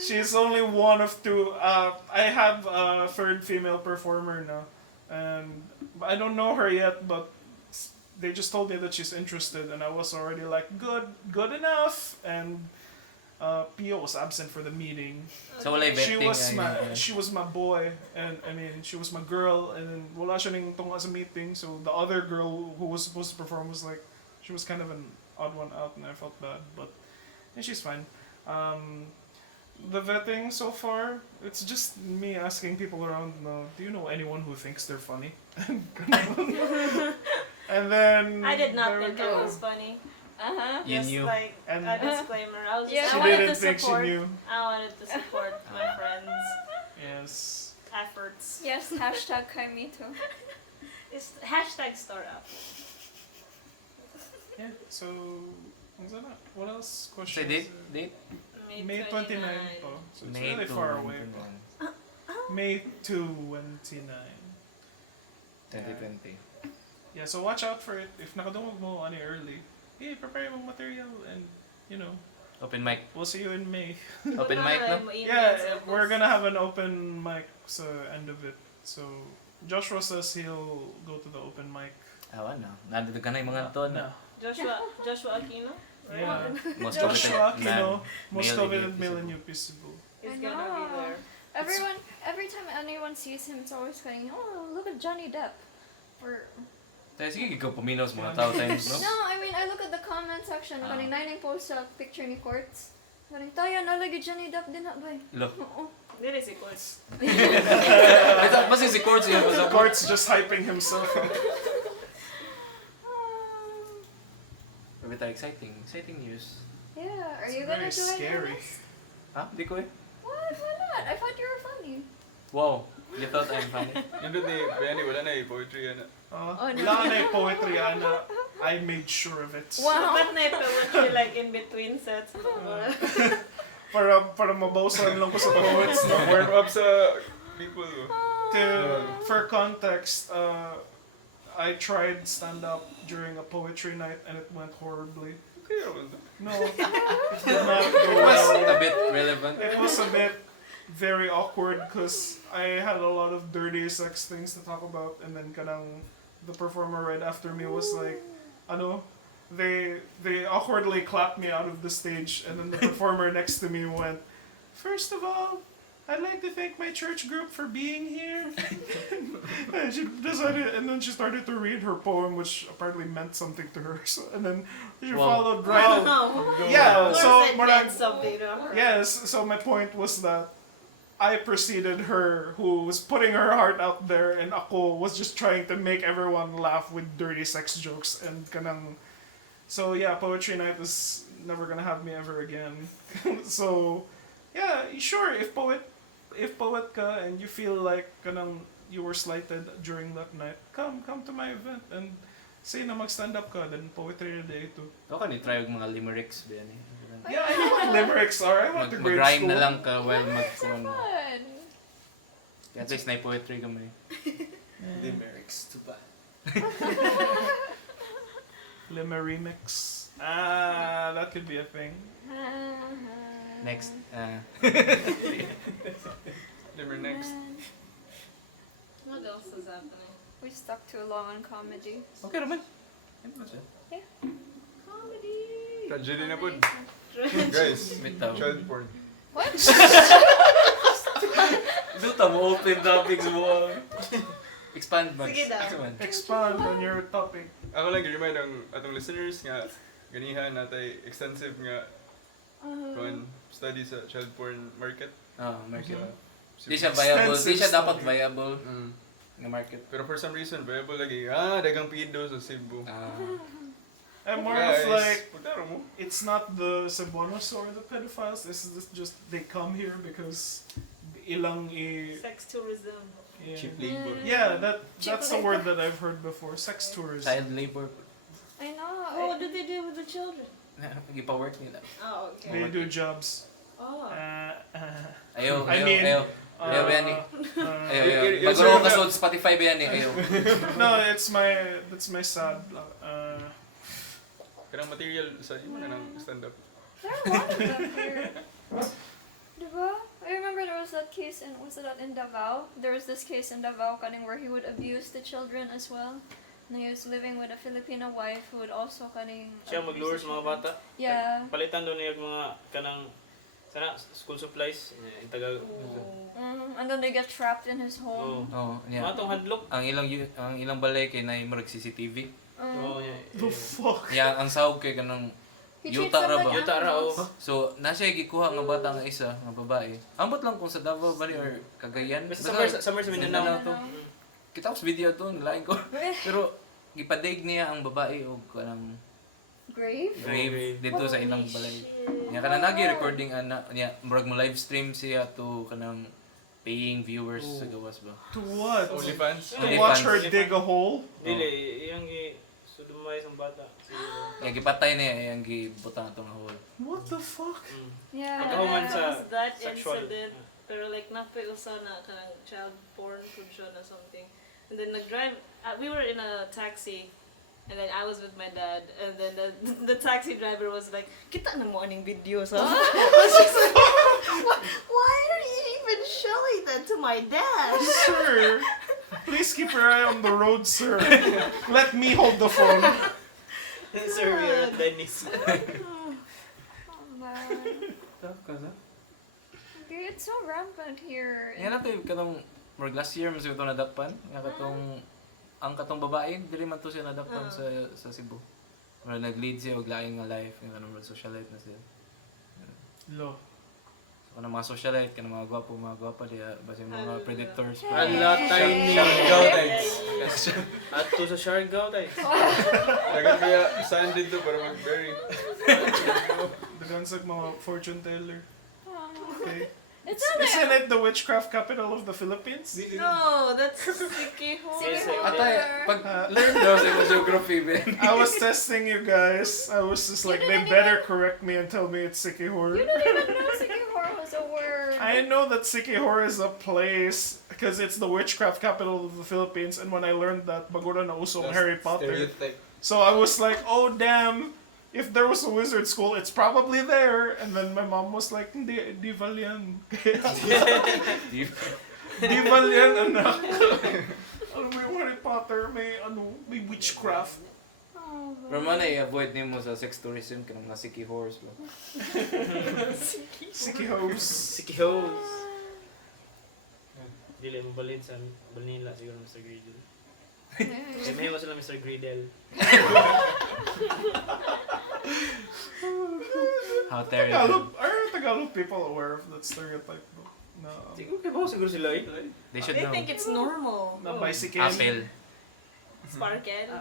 She's only one of two. I have a third female performer now, and I don't know her yet, but they just told me that she's interested, and I was already like, good enough. And Pio was absent for the meeting. So wala She vetting. was my boy, and I mean she was my girl, and then wala siya ning tunga sa meeting. So the other girl who was supposed to perform was like, she was kind of an odd one out, and I felt bad, but and she's fine. The vetting so far, it's just me asking people around, do you know anyone who thinks they're funny? And then I did not there we think go. it was funny. You Just knew. like And a disclaimer. I was Yeah. just, She I wanted didn't to think she support. knew. I wanted to support my friends' Yes. efforts. Yes, hashtag me too. It's hashtag Star Up. Yeah. So, what else? Say Questions? date? May 29 po. So it's May really 2, far away. 29. May 29. 2020. Yeah, so watch out for it. If nakadungog mo ani early, hey, prepare yung material and, you know, Open mic. we'll see you in May. Open mic, no? Yeah, we're gonna have an open mic sa end of it. So, Joshua says he'll go to the open mic. Awan na. Nandito ka na yung mga to na. Joshua Aquino. Right? Yeah. Most Joshua competent man. Aquino, most Male coveted in male in Cebu. UP Cebu. He's I gonna be know. there. Every time anyone sees him, it's always going, oh, look at Johnny Depp. Or Tayo sige, ikaw puminos mga tao times, no? no, I mean I look at the comment section. Ah. Kaning naining post sa picture ni Quartz. Kaning tayo nalagi Johnny Depp din na ba? Lo. Oo. Dili si Coach. Ito, basta si Courts yun. The court's just hyping himself up. Bita exciting news. Yeah, are It's you gonna very do it? scary. Ernest? Ha? Di ko eh. What? Why not? I thought you were funny. Wow, you thought I'm funny. Yung doon ni Bayani, wala na poetry yan. Oh, no. Wala na yung poetry, Ana. I made sure of it. Wow. But na poetry like in between sets. Para mabawsan lang ko sa poets, no? Warm up sa people. For context, I tried stand-up during a poetry night and it went horribly. Okay, naman to. No, it did not go It was well. a bit relevant. It was a bit very awkward because I had a lot of dirty sex things to talk about, and then kanang the performer right after me was like, ano, they awkwardly clapped me out of the stage, and then the performer next to me went, "First of all, I'd like to thank my church group for being here." And she decided, and then she started to read her poem, which apparently meant something to her. So, and then she Wow. followed right. No. Yeah, so it when I- meant something to her. Yes, so my point was that I preceded her, who was putting her heart out there, and ako was just trying to make everyone laugh with dirty sex jokes and kanang. So yeah, poetry night is never gonna have me ever again. So yeah, sure, if poet ka and you feel like kanang you were slighted during that night, come to my event and say na mag-stand up ka, then poetry day too. Ako ni try og mga limericks ba yan eh. Yeah, I know what limericks are. I went to grade Mag-rhyme school. na lang ka while So mag-phone. fun. At least na poetry ka may. Limericks, tuba. Limeremix. Ah, that could be a thing. Next. Never next. What else is happening? We stuck too long on comedy. Okay naman. Comedy. Tragedy na po. Guys, Bitaw. child porn. What? Duta mo open topics mo. Expand man. Sige daw. Expand on your topic. Ako lang i-remind ang atong listeners nga ganihan natay extensive nga study sa child porn market. Market. Sa Di siya viable, di siya Extensive dapat study. viable Mm. nga market. Pero for some reason, viable lagi. Dagang pido sa Cebu. I'm more Guys, of like, putaro mo. it's not the Cebuanos or the pedophiles. This is just they come here because ilang Sex tourism. yeah. Cheap labor. Yeah, Cheap that's a labor. word that I've heard before. Sex tourism. Child labor. I know. Oh, what do they do with the children? Gipa-work nila. Oh, okay. They do jobs. Oh. Ayaw, I mean, ayaw, Bayani. Ayaw. Yes, Pag-roll sir, ka no. sa Spotify, Bayani, ayaw. No, that's my sad. Kanang material sa imo na ng stand-up. There are a lot of them here. Diba? I remember there was that case was it in Davao? There was this case in Davao Cunning where he would abuse the children as well. And he was living with a Filipino wife who would also Cunning Siya maglure sa mga bata. Yeah. Palitan doon niya yung mga kanang sana school supplies in Tagalog. And then they get trapped in his home. Yeah. Mga tong hadlok. Ang ilang balay kay na murag CCTV. Yeah. The fuck. Yeah, ang sahog kay kanang He treats yuta them ra like ba? Yuta ra, animals. oh. So, nasa gikuha nga bata nga isa, nga babae. Ambot lang kung sa Davao ba or Cagayan. Basta Basta summer sa Mindanao. to. Kita ko sa video to, nalain ko. Pero gipadig niya ang babae og kanang Grave? grave dito sa ilang Holy balay. shit. Nya kanang nagi-recording ana niya murag mo live stream siya to kanang paying viewers sa gawas ba. To what? OnlyFans. To watch her dig a hole? Dili, iyang sudumay sa bata. Nya gipatay niya yang gibutang atong hole. What the fuck? Yeah. Pagkahuman sa was that sexual. incident. Pero like napausa na kanang child porn food show na something. And then nag-drive, we were in a taxi. And then I was with my dad, and then the taxi driver was like, "Kita na mo aning videos, ha?" I was just like, "Why are you even showing that to my dad?" Sir, please keep your eye on the road, sir. Let me hold the phone. Sir, we are at Dennis. Oh man. Dude, it's so rampant here. Nya nato kanang murag last year mas ito nadakpan nga katong ang katong babae diri man to siya nadakpan sa Cebu. Murag nag-lead siya og lain nga life nga kanang socialite na siya. Lo. So kanang mga socialite kanang mga gwapa diya basta yung mga predators pa. Ala tiny. Siargao tayo. Ato sa Siargao tayo. Dagan kaya saan dito para mag-bury. Dagansag mga fortune teller. Okay. It's not like Isn't it the witchcraft capital of the Philippines? No, that's Sikiho. Atay pag learn daw sa geography ben. I was testing you guys. I was just like, they better correct me and tell me it's Sikihor. you don't even know Sikihor was a word. I know that Sikihor is a place because it's the witchcraft capital of the Philippines, and when I learned that, bagura na uso ang Harry Potter. Stereotype. So I was like, oh damn, if there was a wizard school, it's probably there. And then my mom was like, hindi, di Valyan. Di Valyan, anak. Ano may Harry Potter, may witchcraft. Oh, Pero man ay avoid nimo sa sex tourism kanang mga siki horse ba. Sikihos. Sikihos. Dili mo balin sa Manila siguro Mr. Griddle. Kaya may mo sila Mr. Griddle. How terrible. Are Tagalog people aware of that stereotype? No. Siguro kaya ba siguro sila eh? They should They know. think it's normal. Na bicycle. Apple. Sparkle.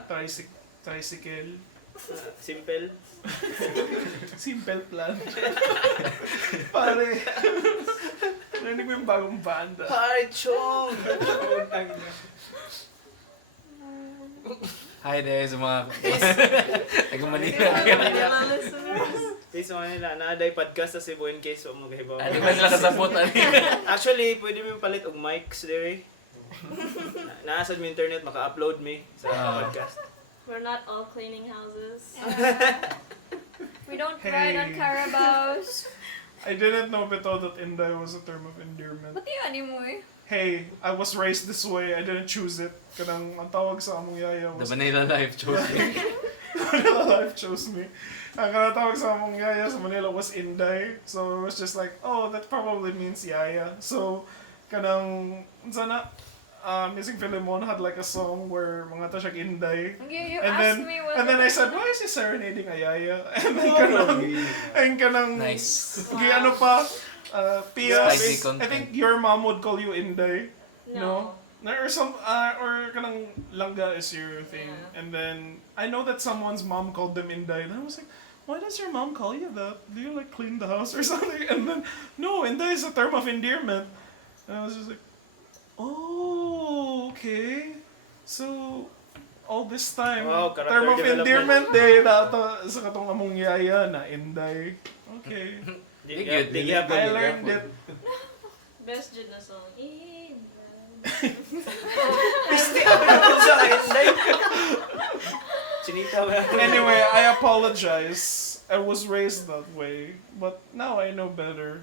Tricycle. Simple. Simple plan. Pare. Narinig mo yung bagong banda. Pare Chong! Hi there sa mga taga Manila. Manila listeners. Sa Manila, naaday podcast sa Cebu in case o magahibaw. Di ba sila kasabot ani? Actually, pwede mo palit og mics there. Naasad mo internet, maka-upload me sa podcast. We're not all cleaning houses. we don't ride on Carabaos. I didn't know before that Inday was a term of endearment. Ba't yung animo eh? Hey, I was raised this way. I didn't choose it. Kanang ang tawag sa among yaya The was Manila life chose me. Manila life chose me. Ang kanatawag sa among yaya sa Manila was Inday. So it was just like, oh, that probably means yaya. So kanang sana Missing Philemon had like a song where mga ta siya inday. You And asked then, me what. and then I said, why is he serenading Ayaya? And then kanang, Nice. ano pa, Pia, Spicy I content. think your mom would call you inday. No. Or or kanang langga is your thing. Yeah. And then, I know that someone's mom called them inday. And I was like, why does your mom call you that? Do you like clean the house or something? And then, no, inday is a term of endearment. And I was just like, oh, okay. So, all this time, Wow, character term of development. endearment day, dato sa katong among yaya na inday. Okay. Good. I learned it. Best jud na song. Anyway, I apologize. I was raised that way, but now I know better.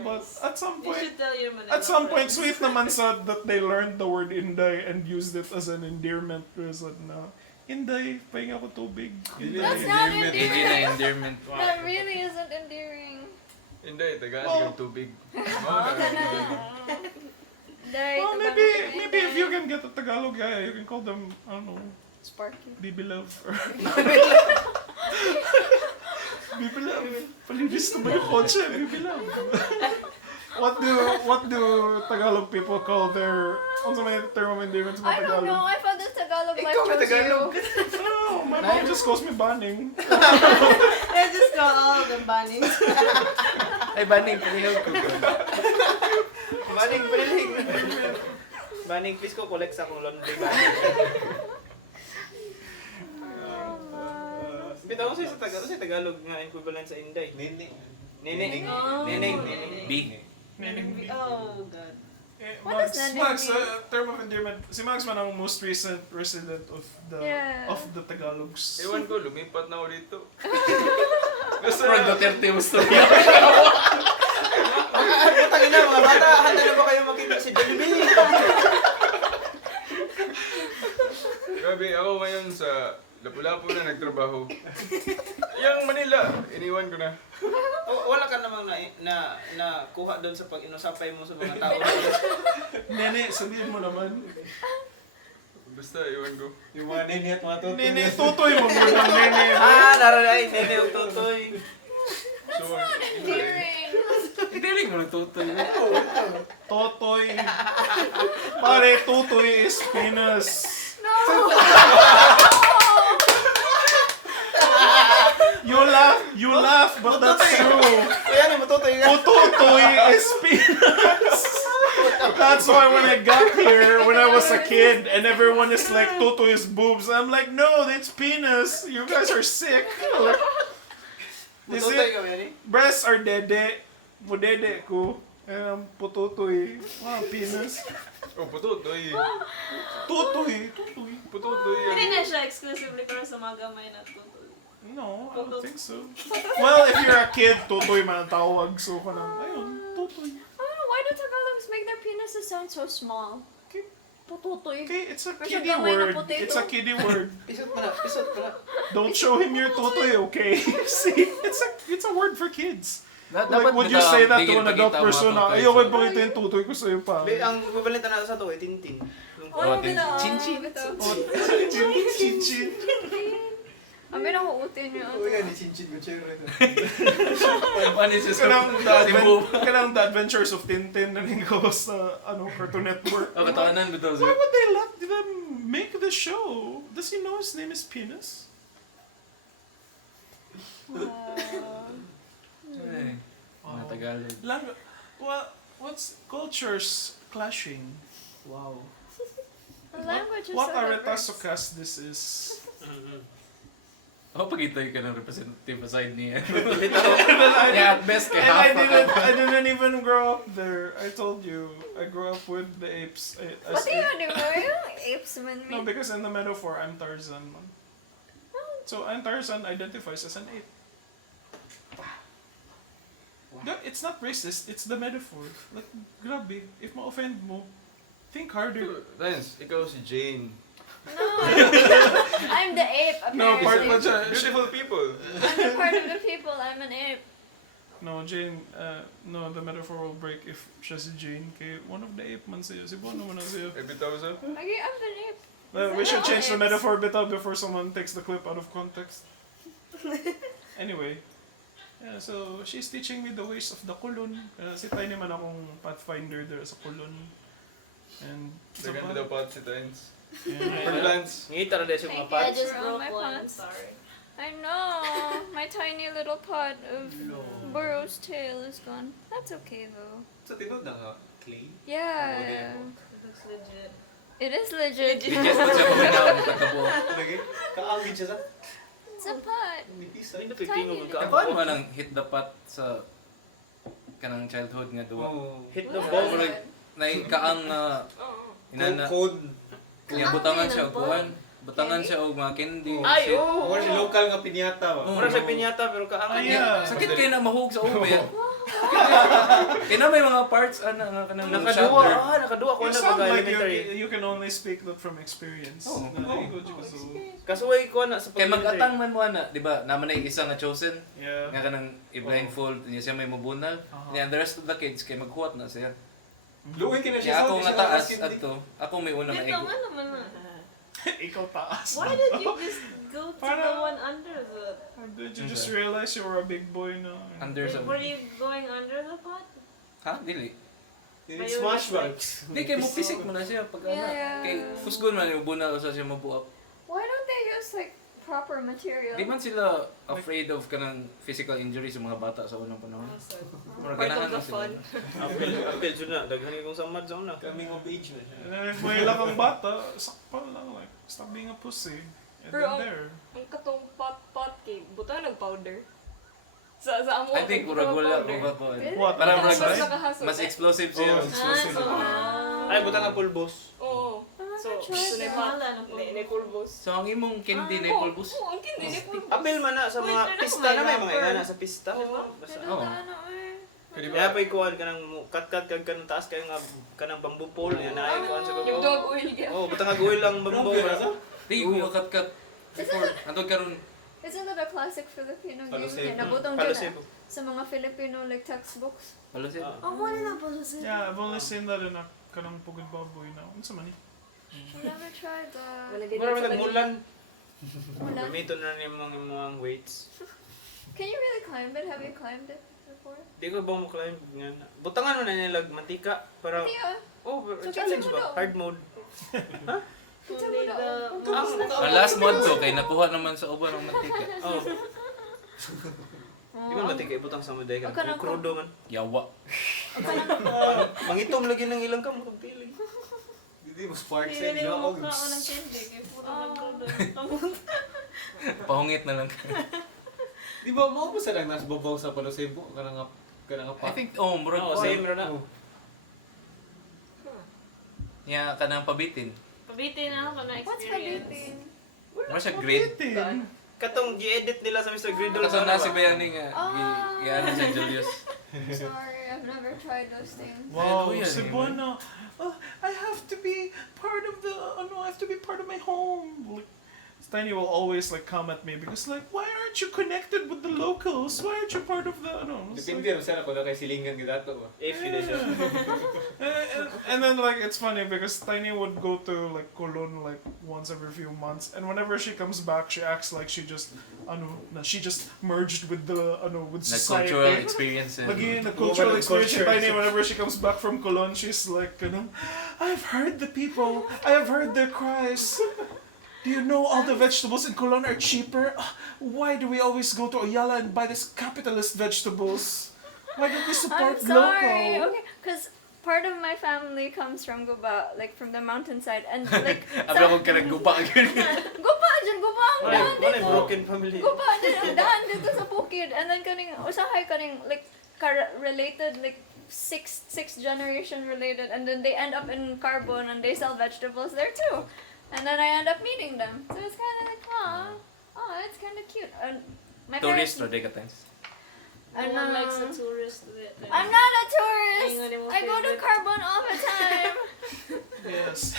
But at some You point, should tell your Manila at some point, friends. sweet naman said that they learned the word inday and used it as an endearment. They said na, inday, pahinga ko tubig. Inday. That's not Hindi endearing. na endearment. That really isn't endearing. Hindi, tagaan Oh. ng tubig. Well, maybe if you can get a Tagalog guy, you can call them, I don't know, Sparky. Bibi Love. Or Bibi Love. Palinis na ba yung kotse? Bibi Love. What do Tagalog people call their, ano may term of endearment sa mga I don't know. Tagalog? I thought this Tagalog life Ikaw may chose Tagalog. you. No, my mom just calls me Banning. I just got all the bannings. Ay, baning, palihaw ko. Baning, please ko collect sa akong laundry baning. Bitaw ko sa Tagalog nga equivalent sa Inday. Nini. Nining. Oh. Nining. B. Oh, God. What Max, does Max, Banning term of endearment. Si Max man ang most recent resident of the Yeah. Tagalogs. Ewan ko, lumipat na ako dito. From Duterte gusto niya. Tangin na mga bata, handa na ba kayo makita si Jollibee? Grabe, ako ngayon sa Lapu-Lapu na nagtrabaho. Yung Manila, iniwan ko na. Wala ka namang na kuha doon sa pag-inusapay mo sa mga tao. Nene, sabihin mo naman. Basta, iwan ko. Yung mga nini at mga tutoy. Nene, tutoy mo muna, nene. Naranay, nene o tutoy. So, Endearing. Endearing mo na tutoy. Totoy. Pare, tutoy is penis. You laugh, but that's true. Kaya na, matutoy nga. Tutoy is penis. That's why when I got here, when I was a kid, and everyone is like, tutoy is boobs, I'm like, no, that's penis. You guys are sick. Is Matutoy it? ka, Bayani? Breasts are dede. Mudede ko. And pututoy. Wow, penis. oh, pututoy. Tutoy. Pututoy. Hindi na siya exclusively para sa mga gamay na tutoy. No, I don't think so. Well, if you're a kid, tutoy man ang tawag. So, kanang, ayun, tutoy. I don't know. Why do Tagalogs make their penises sound so small? Okay. Pututoy. Okay, it's a Kasi kiddie gamay na word. potato. It's a kiddie word. Pisot pa na. Don't show him your tutoy, okay? See, it's a word for kids. Like, Dapat would you say that to an adult tigil-pagita person na, mga ayaw tutoy. ko pakita yung tutoy ko sa'yo pa. Ang equivalent na sa to, Tintin. Oh, tin- bitaw. chin-chin. Bitaw. Chin-chin. Amin ako utin yun. Oo yan, ni Chinchin Gutierrez. Ano siya sa Cebu? Kanang The Adventures of Tintin na ningo sa Cartoon Network. Oh, katawanan bitaw Why siya. would they let them make the show? Does he know his name is Penis? Ay, mga Tagalog. What's cultures clashing? Wow. The language is What so a diverse. RetasoCast this is. Ako pag-itay ka ng representative aside niya. I Yeah, at best kay And half I didn't even grow up there. I told you, I grew up with the apes. What do you do? Yung apes man No, me? because in the metaphor, I'm Tarzan, man. So, I'm Tarzan identifies as an ape. It's not racist, it's the metaphor. Like, grabe, if ma-offend mo, think harder. Lance, ikaw si Jane. No. I'm the ape, No, part apparently. pa siya. Beautiful people. I'm the part of the people. I'm an ape. No, Jane, no, the metaphor will break if siya si Jane. Kay one of the ape man siya. Si Bono man na siya. Bitaw sa? Okay, I'm the ape. We should change the Apes. metaphor bitaw before someone takes the clip out of context. Anyway. Yeah, so she's teaching me the ways of the kulon. Si Tiny man akong pathfinder there sa kulon. And Dagan na dapat si Tines. yeah, For plants. Ngita na dahil siya mga I I pats. just Around broke my one. pants. Sorry. I know. My tiny little pot of Burrow's tail is gone. That's okay though. Sa tinod na nga, clay. Yeah. It looks legit. It is legit. Just na siya puminaw ng pagkabuo. Lagi, kaangin siya sa It's a pot. nipis Ay, ay. napipingo Tiny ka. Ako ano nang hit the pot sa kanang childhood nga duwa. Oh. Hit the What? ball. Murag kaang na inana Code. niya butangan siya og kuan. Butangan siya og mga candy. Ay, shit. oo. Mura siya local nga pinyata ba? Oh. Mura siya pinyata pero kaangin niya. yeah. Sakit kayo na mahug sa ube. Kaya na may mga parts ana nga kanang Nakaduwa. shoulder. Nakaduwa ko You na sound pag like elementary. you can only speak that from experience. Oh. Kasuway ko na sa Kay pag-elementary. mag-atang man mo ana, di ba? Naman ay isa nga chosen Yeah. nga kanang i-blindfold niya siya may mabunal. And the rest of the kids kay maghuwat na siya. Luwi ka na Kaya siya ako di nga siya taas askin di. adto. Ako may una Dito maigo. nga naman na. Ikaw taas. Why did you just go to the Parang- one under the... Or did you just realize you were a big boy now? Under sa. Were you going under the pot? Ha, dili. Smash bags. Di kay mo pisik mo na siya pag ana. Yeah. Kay kusgon man yung bunal usa siya mabuak. Why don't they use like proper material? Di man sila afraid of kanang physical injury sa mga bata sa unang panahon. Mura Part of ganahan the na sila. fun. Apel dyan na. Daghan kong samad sa una. Coming of age na siya. And then if may ilang kang bata, sakpan lang like, stop being a pussy. And Pero then there. Ang katong pot kay buta nag-powder. Sa amo. I think murag wala ko ba ko. What? Para Mas murag nice? mas explosive siya. Ay, butang nga pulbos. Oo. So, so na pot. Ni pulbos. So ang imong candy na pulbos. Oo, ang kindi ni pulbos. Apel man na sa mga Wait, pista na may mga ingana sa pista. Oo. Basta. Oo. Kaya di Kaya ba? pa ikuhan ka ng kat-kat kag kanang taas kayo nga kanang bamboo pole. Yan na ikuhan sa Yung baba. dog oil gyud. Oh, butang nga guhil lang bamboo. Di ko kat-kat. Before antod karon Isn't that a classic Filipino game? Palosebo. Nabutong Palosebo. sa mga Filipino like textbooks. wala siya. Oh, wala na po sa Yeah, I've only seen that in a kanang pugod baboy na. Unsa man ni? I never tried that. Mura man nagmulan. Wala. Gamiton na ni mga weights. Can you really climb it? Have you climbed it before? Di ko ba mo climb nga na. Butangan mo na nilag mantika para Yeah. oh, So, challenge kasi mo ba? daw. Hard mode. Only the... Ang last mod ko kay nakuha naman sa uban ng mantika. Oh. Di ba mantika ibutang sa maday ka? Okay na ko. Krudo man. Yawa. Mangitom lagi ng ilang ka mo piling. Hindi mo spark sa Pinili inyo. mo mukha ko ng candy. Kaya puta nagkrudo. Pahungit na lang. Di ba mo ba sa lang nasa babaw sa Palosebo? Kanang I pa. think murag Oh, same ro na. nya kanang pabitin. Pabitin na ako na What's experience. pabitin? Mura siya grade. Katong gi-edit nila sa Mr. Grid-dle Kaso na si ba? Bayani nga giano si Julius. Sorry, I've never tried those things. Wow, Hallelujah, Cebu. Oh, I have to be part of the. Oh no, I have to be part of my home. Like, Tiny will always like come at me because like, why aren't you connected with the locals? Why aren't you part of the? No. It's Depende like- rin sana kung na kay silingan ka dato ba. If you did it. and then like it's funny because Tiny would go to like Colon like once every few months, and whenever she comes back, she acts like she just she just merged with the with Na society. cultural experience. Lagi na cultural Woman of experience culture. yung Tiny whenever she comes back from Cologne, she's like, I've heard the people, I have heard their cries. Do you know all the vegetables in Cologne are cheaper? Why do we always go to Ayala and buy these capitalist vegetables? Why don't we I'm support sorry. local? Okay, because part of my family comes from Guba, like from the mountainside, and like Abla ko ka naggupa agad. Guba dyan, Guba ang Wala dahan wala dito. broken family. Guba dyan ang dahan dito sa bukid, and then kaning usahay kaning like related like six generation related, and then they end up in Carbon and they sell vegetables there too, and then I end up meeting them. So it's kind of like it's kind of cute. My Tourist parents. or day ka times. No one likes a tourist there. I'm not a tourist. Ayun nga, di mo I go to favorite. Carbon all the time. Yes.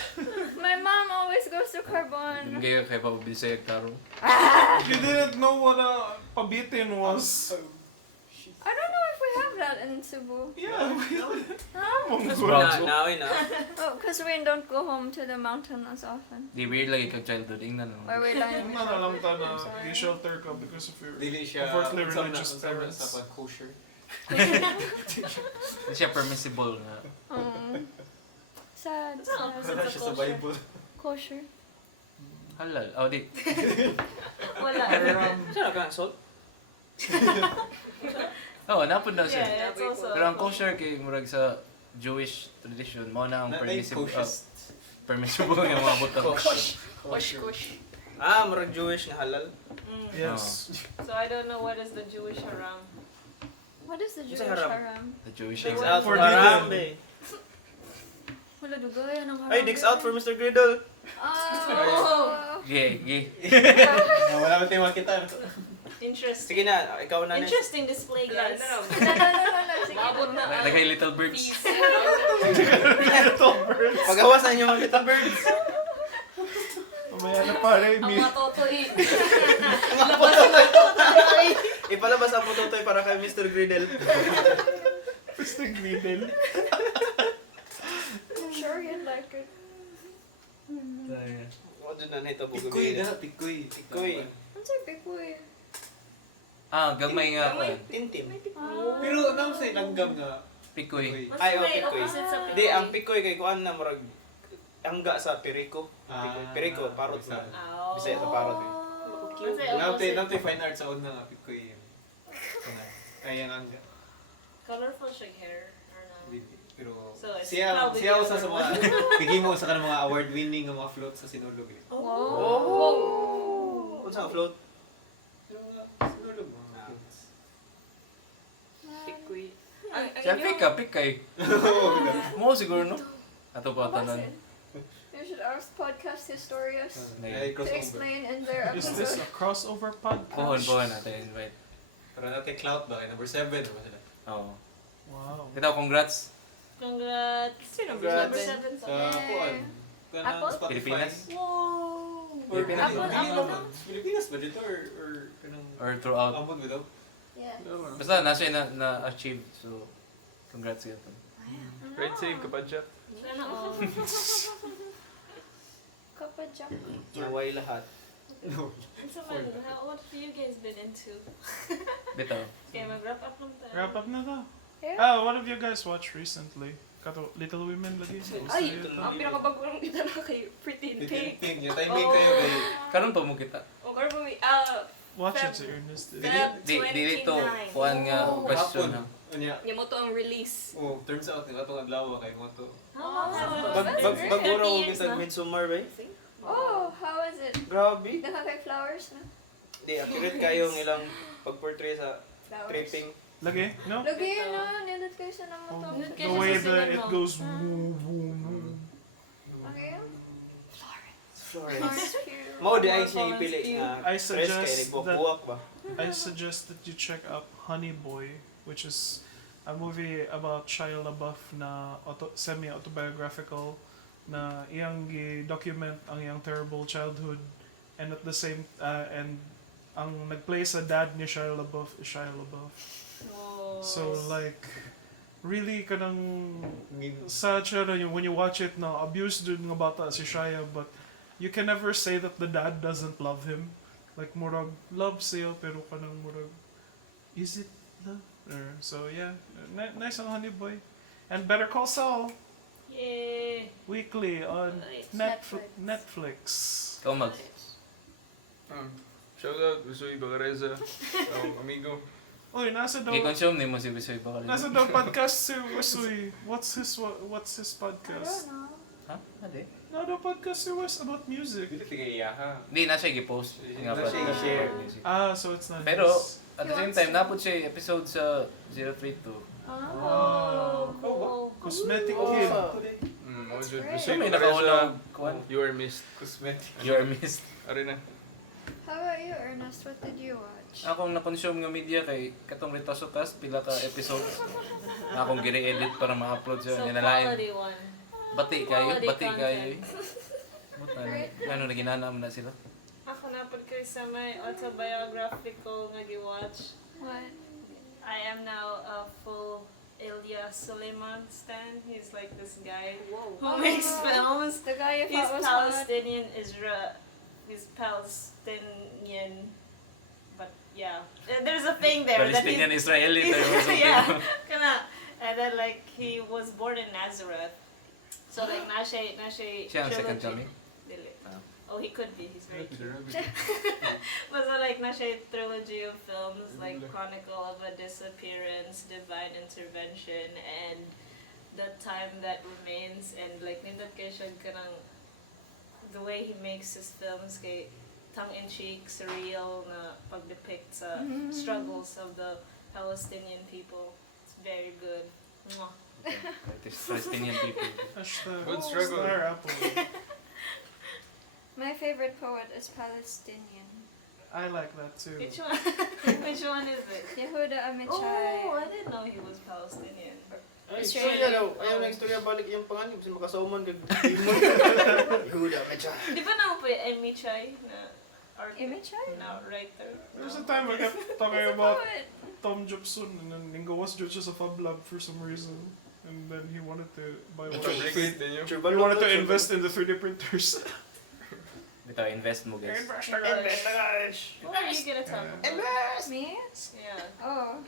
My mom always goes to Carbon. Hindi kay pabisay karon. You didn't know what a pabitin was. I don't know if out in Cebu? Yeah. Nawin na. Oh, because we don't go home to the mountain as often. Di weird lagi kag childhood ingnan. Or we lang Ang nanalam ta na i-shelter ka because of your Dili siya overtly unsa na- religious unsa na parents. sa kosher. Hindi siya permissible nga. Sad. Wala siya sa Bible. Kosher. Halal. Oh, di. Wala. Saan ka? Salt? Oh, napod na siya. Yeah, it's also. Pero ang kosher kay murag sa Jewish tradition, mao na ang permissible permissible nga mga butang. Kush. Murag Jewish nga halal. Yes. So I don't know what is the Jewish haram. What is the Jewish haram? haram? The Jewish Dicks haram. out For for haram Griddle. eh. Wala dugay ang haram. Ay, dicks out for Mr. Griddle. Oh. Gay. Wala man tayo makita. Interesting. Sige na, ikaw na. Interesting display, guys. No. Sige. Mabot na. Lagay little birds. Pagawas na inyo mga little birds. Mamaya na pare, Ang mi. mga totoy. Ipalabas ang putotoy para kay Mr. Griddle. Mr. Griddle. I'm sure you'd like it. Ano dun na ito bugo Tikoy na, tikoy. Tikoy. Ang sabi ko eh. Gamay nga pa. Tintim. Pero naman sa langgam nga. Pikoy. Mas Ay, may pikoy. opposite sa Hindi, ang pikoy kay kuan na murag angga sa piriko. Piriko, parot na. Oh. Bisaya sa parot eh. Mas may opposite. Namtay fine art sa una nga, pikoy. Kaya ang Colorful siya hair. Or no? Pero So, it's siya probably siya the usa sa other mga bigay mo sa kanang mga award winning nga mga float sa sinulog. Oh! Unsa ang float? Pero nga sinulog mga floats. Pikoy. Selfie ka, pikay. Mo siguro no. Ato pa tanan. You should ask podcast historians Ay, to crossover. explain in their Is this episode. a crossover podcast? Pohon natin invite. Para natin clout ba? Number 7 naman sila. Oo. Wow. Ito, congrats. Congrats. Sino Number Congrats. 7 Sa sa kuan. Apple? Spotify. Pilipinas? Wow. Or Apple. Pilipinas ba dito or kanang Or throughout. ambot ba daw? Yeah. Basta nasa na-achieve. So, congrats yun. Ride safe kapag siya. Sana all. Kapadyak. Naway lahat. So, what have you guys been into? Dito. Okay, mag-wrap up lang tayo. Wrap up na to. Yeah. What have you guys watched recently? Kato, Little Women lagi. Ay, ang pinakabago lang kita na kay Pretty in Pink. Pink. Yung timing kayo kay Karon pa mo kita. O karon pa may Watch it si Ernest. Feb Dito, 29. kuhan nga Oh. question. hapon. Unya. niya mo to ang release. Oh, turns out nga itong adlaw kay mo to. Bagura ko kitag midsummer ba? Oh, how is it? Grabe. Daka kay flowers na? Di, accurate kayo ng ilang pag-portray sa Flowers. tripping. Lagi? No? Lagi yun na, nilad kayo sa naman Oh, to. the way that it goes woo woo woo. Okay? Florence. Cute. Mao di ay siya ipili nga. I Fresh kay suggest nagbubuwak ba? I suggest that you check out Honey Boy, which is a movie about Shia LaBeouf na semi-autobiographical na iyang document ang iyang terrible childhood and at the same and ang nagplay sa dad ni Shia LaBeouf is Shia LaBeouf. So like really kanang such when you watch it na abused dun nga bata si Shia, but you can never say that the dad doesn't love him. Like murag love siya pero kanang murag is it love? So yeah, nice ang Honey Boy. And Better Call Saul Yay. weekly on Netflix. Ikaw mag. Shout out, Usoy Bagareza, amigo. Oy, nasa daw I-consume ni mo si Bisoy Bakal. nasa daw podcast si Wesoy. What's his I podcast? don't know. Ha? Hindi. No, the podcast si Wes about music. Dili tigay iya ha. Hindi, na siya i-post. Nga Na pa. siya i-share. So it's not Pero, his. at the same time, napod siya episode sa 032. Oh, cool. Cosmetic Oh, Kid. Usoy great. Siya may Bagareza, nakaunang kuhan. you are missed. Cosmetic. You are missed. Ari na. How about you, Ernest? What did you watch? Akong na-consume nga media kay katong RetasoCast, pila ka episodes. Akong gire-edit para ma-upload So, siya. Nilalain. quality one. Bati kayo, Quality bati content. kayo. Buta na. Ano, naginanam na sila. Ako napod ko sa may autobiographical nga gi-watch. What? I am now a full Ilya Suleiman stan. He's like this guy who makes films. The guy you He's thought was hot. Palestinian Israel. He's Palestinian, but yeah, there's a thing there Palestinian Israeli tayo or something. yeah, kinda. And then like he was born in Nazareth, so like Nashe Siya ang second trilogy. coming. Dili. Ah. Oh, he could be. He's very cute. But so like Nashe trilogy of films like Chronicle of a Disappearance, Divine Intervention, and The Time That Remains, and like nindot kay siya kanang the way he makes his films kay tongue-in-cheek, surreal na pag-depict sa struggles of the Palestinian people. It's very good. Mwah. Palestinian people. Hashtag Good struggle. Star Apple. My favorite poet is Palestinian. I like that too. Which one? Which one is it? Yehuda Amichai. Oh, I didn't know he was Palestinian. Ay, Australia. istorya daw. Ayaw na istorya balik yung panganib. Kasi makasauman kag Timon. Yehuda, medya. Di ba na po yung Emichai na Amichai? na writer? There's a time I kept talking He's a about poet. Tom Jobson and then Ningo was just a Fab Lab for some reason. And then he wanted to buy one. Bricks, then you. He wanted to invest in the 3D printers. Bitaw, invest mo guys. What are you gonna talk about? Me? Yeah. Oh.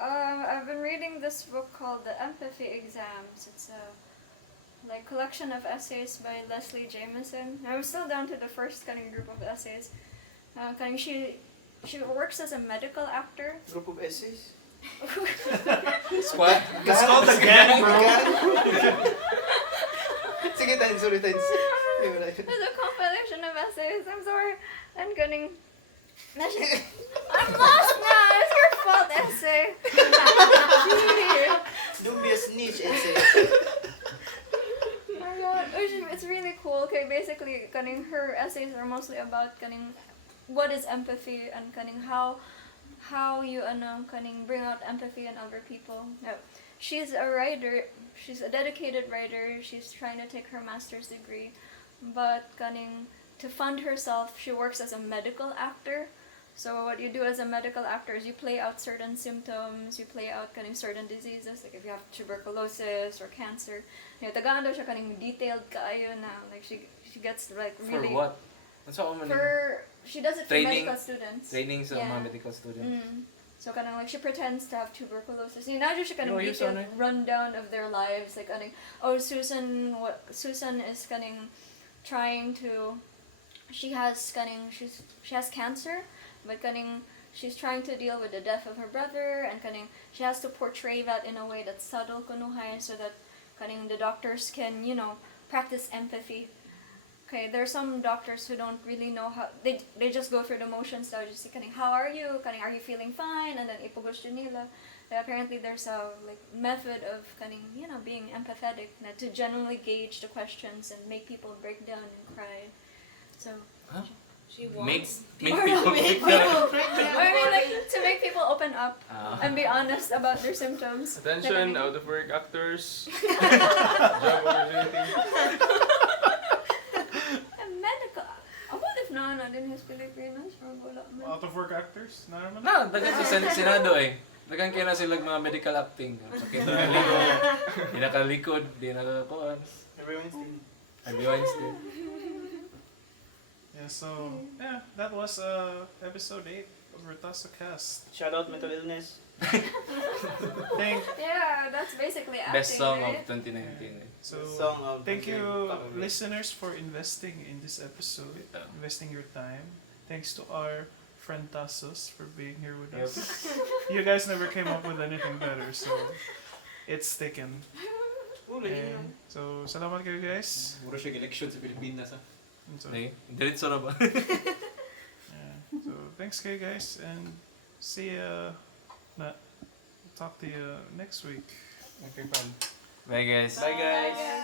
I've been reading this book called The Empathy Exams. It's a like collection of essays by Leslie Jameson. I'm still down to the first Cunning group of essays. Cunning, she works as a medical actor. Group of essays. Squad. It's called the gang, bro. Sige, sorry. It's a compilation of essays. I'm sorry. And Cunning. I'm lost now. It's your fault, essay. Don't be a snitch, essay. Oh my god, it's really cool. Okay, basically, Cunning, her essays are mostly about Cunning, what is empathy and Cunning, how you Cunning bring out empathy in other people. No, she's a writer. She's a dedicated writer. She's trying to take her master's degree, but Cunning, to fund herself, she works as a medical actor. So what you do as a medical actor is you play out certain symptoms, you play out Cunning certain diseases, like if you have tuberculosis or cancer. Tagaan daw siya Cunning detailed kaayo na, like she gets like really. For what? That's all man. She does it for Training- medical students. Training sa Yeah. mga medical students. So Cunning like she pretends to have tuberculosis. Now she Cunning No, you saw detailed rundown of their lives, like Cunning, oh Susan is Cunning trying to. She has cancer, but Cunning, she's trying to deal with the death of her brother, and Cunning, she has to portray that in a way that's subtle kunuhay, so that Cunning, the doctors can, practice empathy. Okay, there are some doctors who don't really know how, they just go through the motions, so just say, Cunning, how are you? Cunning, are you feeling fine? And then ipugos nila. Apparently there's a method of Cunning, being empathetic, to genuinely gauge the questions and make people break down and cry. So She Make wants people break down. to make people open up and be honest about their symptoms. Attention, out of work actors. Job opportunity. Medical. What if no din his Filipinos or wala man? Out of work actors? Na naman? Na, dagan sa Senado eh. Dagan kaya na sila mga medical acting. Sakit na likod, di nakalikod, di nakakakuan. Every Wednesday. Yeah, so, that was episode 8 of RetasoCast. Shout out mental illness. Yeah, that's basically acting, Best song right? of 2019 eh. So, Song of thank you, Probably. listeners, for investing in this episode, investing your time. Thanks to our friend Tassos for being here with us. You guys never came up with anything better, so it's sticking. And, so, salamat kayo guys. Mura siya election sa Pilipinas ha. And so, Okay, diretso na ba? yeah. So, thanks kayo guys, and see talk to you next week. Okay, fun. Bye guys. Bye guys.